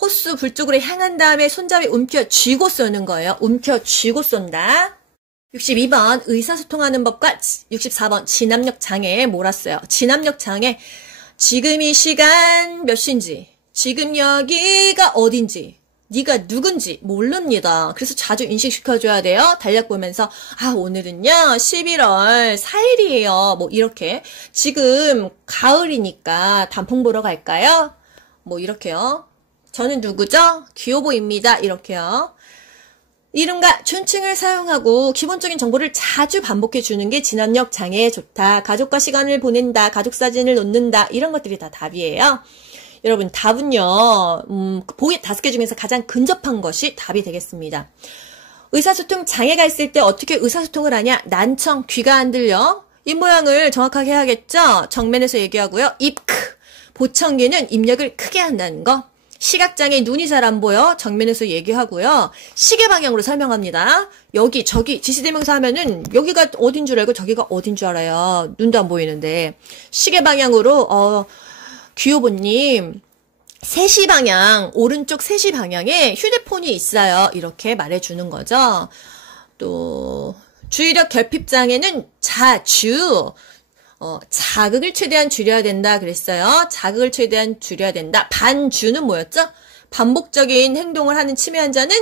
호수 불 쪽으로 향한 다음에 손잡이 움켜쥐고 쏘는 거예요. 움켜쥐고 쏜다. 62번 의사소통하는 법과 64번 진압력 장애에 몰았어요. 진압력 장애. 지금 이 시간 몇 시인지, 지금 여기가 어딘지, 네가 누군지 모릅니다. 그래서 자주 인식시켜줘야 돼요. 달력 보면서 오늘은요 11월 4일이에요. 뭐 이렇게. 지금 가을이니까 단풍 보러 갈까요? 뭐 이렇게요. 저는 누구죠? 귀요보입니다. 이렇게요. 이름과 존칭을 사용하고 기본적인 정보를 자주 반복해 주는 게 진압력 장애에 좋다. 가족과 시간을 보낸다. 가족 사진을 놓는다. 이런 것들이 다 답이에요. 여러분 답은요. 보기 5개 중에서 가장 근접한 것이 답이 되겠습니다. 의사소통 장애가 있을 때 어떻게 의사소통을 하냐? 난청, 귀가 안 들려. 입 모양을 정확하게 해야겠죠? 정면에서 얘기하고요. 입 크. 보청기는 입력을 크게 한다는 거. 시각장애 눈이 잘 안 보여. 정면에서 얘기하고요. 시계 방향으로 설명합니다. 여기 저기 지시대명사 하면은 여기가 어딘 줄 알고 저기가 어딘 줄 알아요. 눈도 안 보이는데. 시계 방향으로 귀요보님 3시 방향 오른쪽 3시 방향에 휴대폰이 있어요. 이렇게 말해주는 거죠. 또 주의력 결핍장애는 자주 자극을 최대한 줄여야 된다 그랬어요. 자극을 최대한 줄여야 된다. 반주는 뭐였죠? 반복적인 행동을 하는 치매 환자는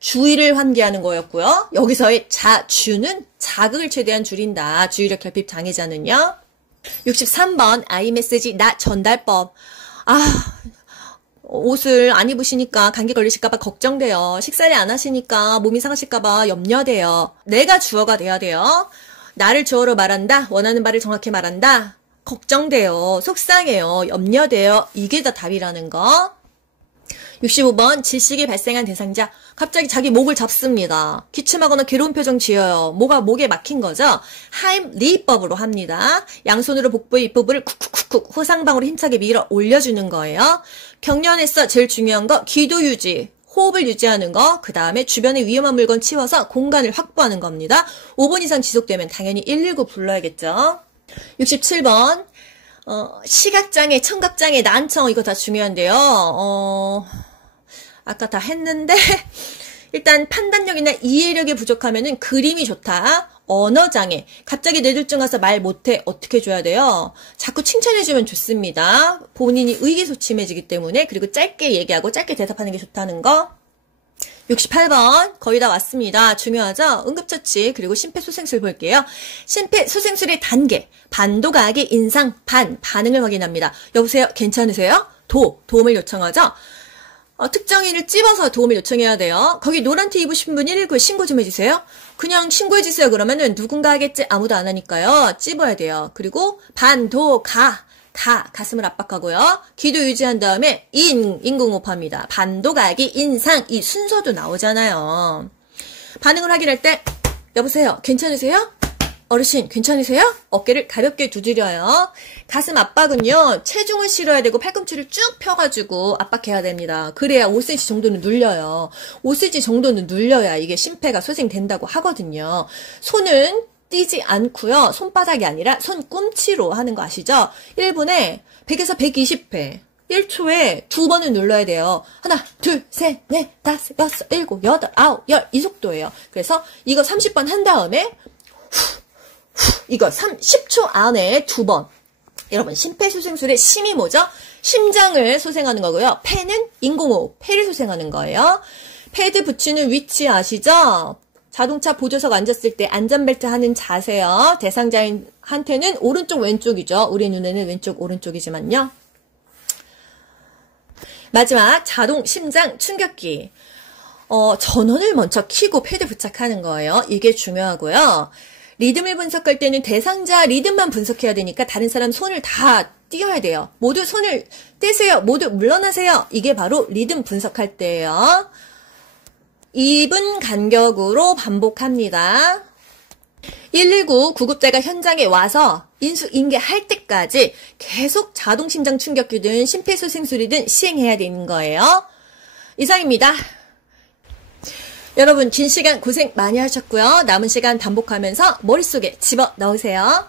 주의를 환기하는 거였고요. 여기서의 자주는 자극을 최대한 줄인다. 주의력 결핍 장애자는요. 63번 아이메시지 나 전달법. 옷을 안 입으시니까 감기 걸리실까봐 걱정돼요. 식사를 안 하시니까 몸이 상하실까봐 염려돼요. 내가 주어가 돼야 돼요. 나를 주어로 말한다. 원하는 바를 정확히 말한다. 걱정돼요. 속상해요. 염려돼요. 이게 다 답이라는 거. 65번 질식이 발생한 대상자. 갑자기 자기 목을 잡습니다. 기침하거나 괴로운 표정 지어요. 목에 막힌 거죠. 하임리법으로 합니다. 양손으로 복부의 입부분을 쿡쿡쿡쿡 후상방으로 힘차게 밀어 올려주는 거예요. 경련에서 제일 중요한 거 기도 유지. 호흡을 유지하는 거, 그 다음에 주변에 위험한 물건 치워서 공간을 확보하는 겁니다. 5분 이상 지속되면 당연히 119 불러야겠죠. 67번 시각장애, 청각장애, 난청 이거 다 중요한데요. 아까 다 했는데 일단 판단력이나 이해력이 부족하면은 그림이 좋다. 언어장애, 갑자기 뇌졸중 와서 말 못해. 어떻게 줘야 돼요? 자꾸 칭찬해주면 좋습니다. 본인이 의기소침해지기 때문에. 그리고 짧게 얘기하고 짧게 대답하는 게 좋다는 거. 68번 거의 다 왔습니다. 중요하죠? 응급처치 그리고 심폐소생술 볼게요. 심폐소생술의 단계, 반도가기 인상, 반응을 확인합니다. 여보세요? 괜찮으세요? 도움을 요청하죠? 특정인을 찝어서 도움을 요청해야 돼요. 거기 노란 티 입으신 분 119에 신고 좀 해주세요. 그냥 신고해주세요. 그러면은 누군가 하겠지? 아무도 안 하니까요. 찝어야 돼요. 그리고 가슴을 압박하고요. 기도 유지한 다음에 인공호흡합니다. 반도가기 인상 이 순서도 나오잖아요. 반응을 확인할 때 여보세요? 괜찮으세요? 어르신 괜찮으세요? 어깨를 가볍게 두드려요. 가슴 압박은요. 체중을 실어야 되고 팔꿈치를 쭉 펴가지고 압박해야 됩니다. 그래야 5cm 정도는 눌려요. 5cm 정도는 눌려야 이게 심폐가 소생된다고 하거든요. 손은 띄지 않고요. 손바닥이 아니라 손꿈치로 하는 거 아시죠? 1분에 100에서 120회. 1초에 2번을 눌러야 돼요. 하나, 둘, 셋, 넷, 다섯, 여섯, 일곱, 여덟, 아홉, 열 이 속도예요. 그래서 이거 30번 한 다음에 이거 10초 안에 2번. 여러분 심폐소생술의 심이 뭐죠? 심장을 소생하는 거고요. 폐는 인공호흡, 폐를 소생하는 거예요. 패드 붙이는 위치 아시죠? 자동차 보조석 앉았을 때 안전벨트 하는 자세요. 대상자한테는 오른쪽 왼쪽이죠. 우리 눈에는 왼쪽 오른쪽이지만요. 마지막 자동 심장 충격기. 전원을 먼저 켜고 패드 부착하는 거예요. 이게 중요하고요. 리듬을 분석할 때는 대상자 리듬만 분석해야 되니까 다른 사람 손을 다 띄어야 돼요. 모두 손을 떼세요. 모두 물러나세요. 이게 바로 리듬 분석할 때예요. 2분 간격으로 반복합니다. 119 구급대가 현장에 와서 인수인계할 때까지 계속 자동심장 충격기든 심폐소생술이든 시행해야 되는 거예요. 이상입니다. 여러분 긴 시간 고생 많이 하셨고요. 남은 시간 반복하면서 머릿속에 집어넣으세요.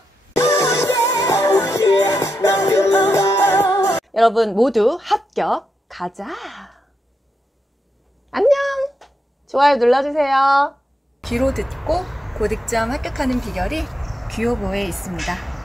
여러분 모두 합격. 가자. 안녕. 좋아요 눌러주세요. 귀로 듣고 고득점 합격하는 비결이 귀요보에 있습니다.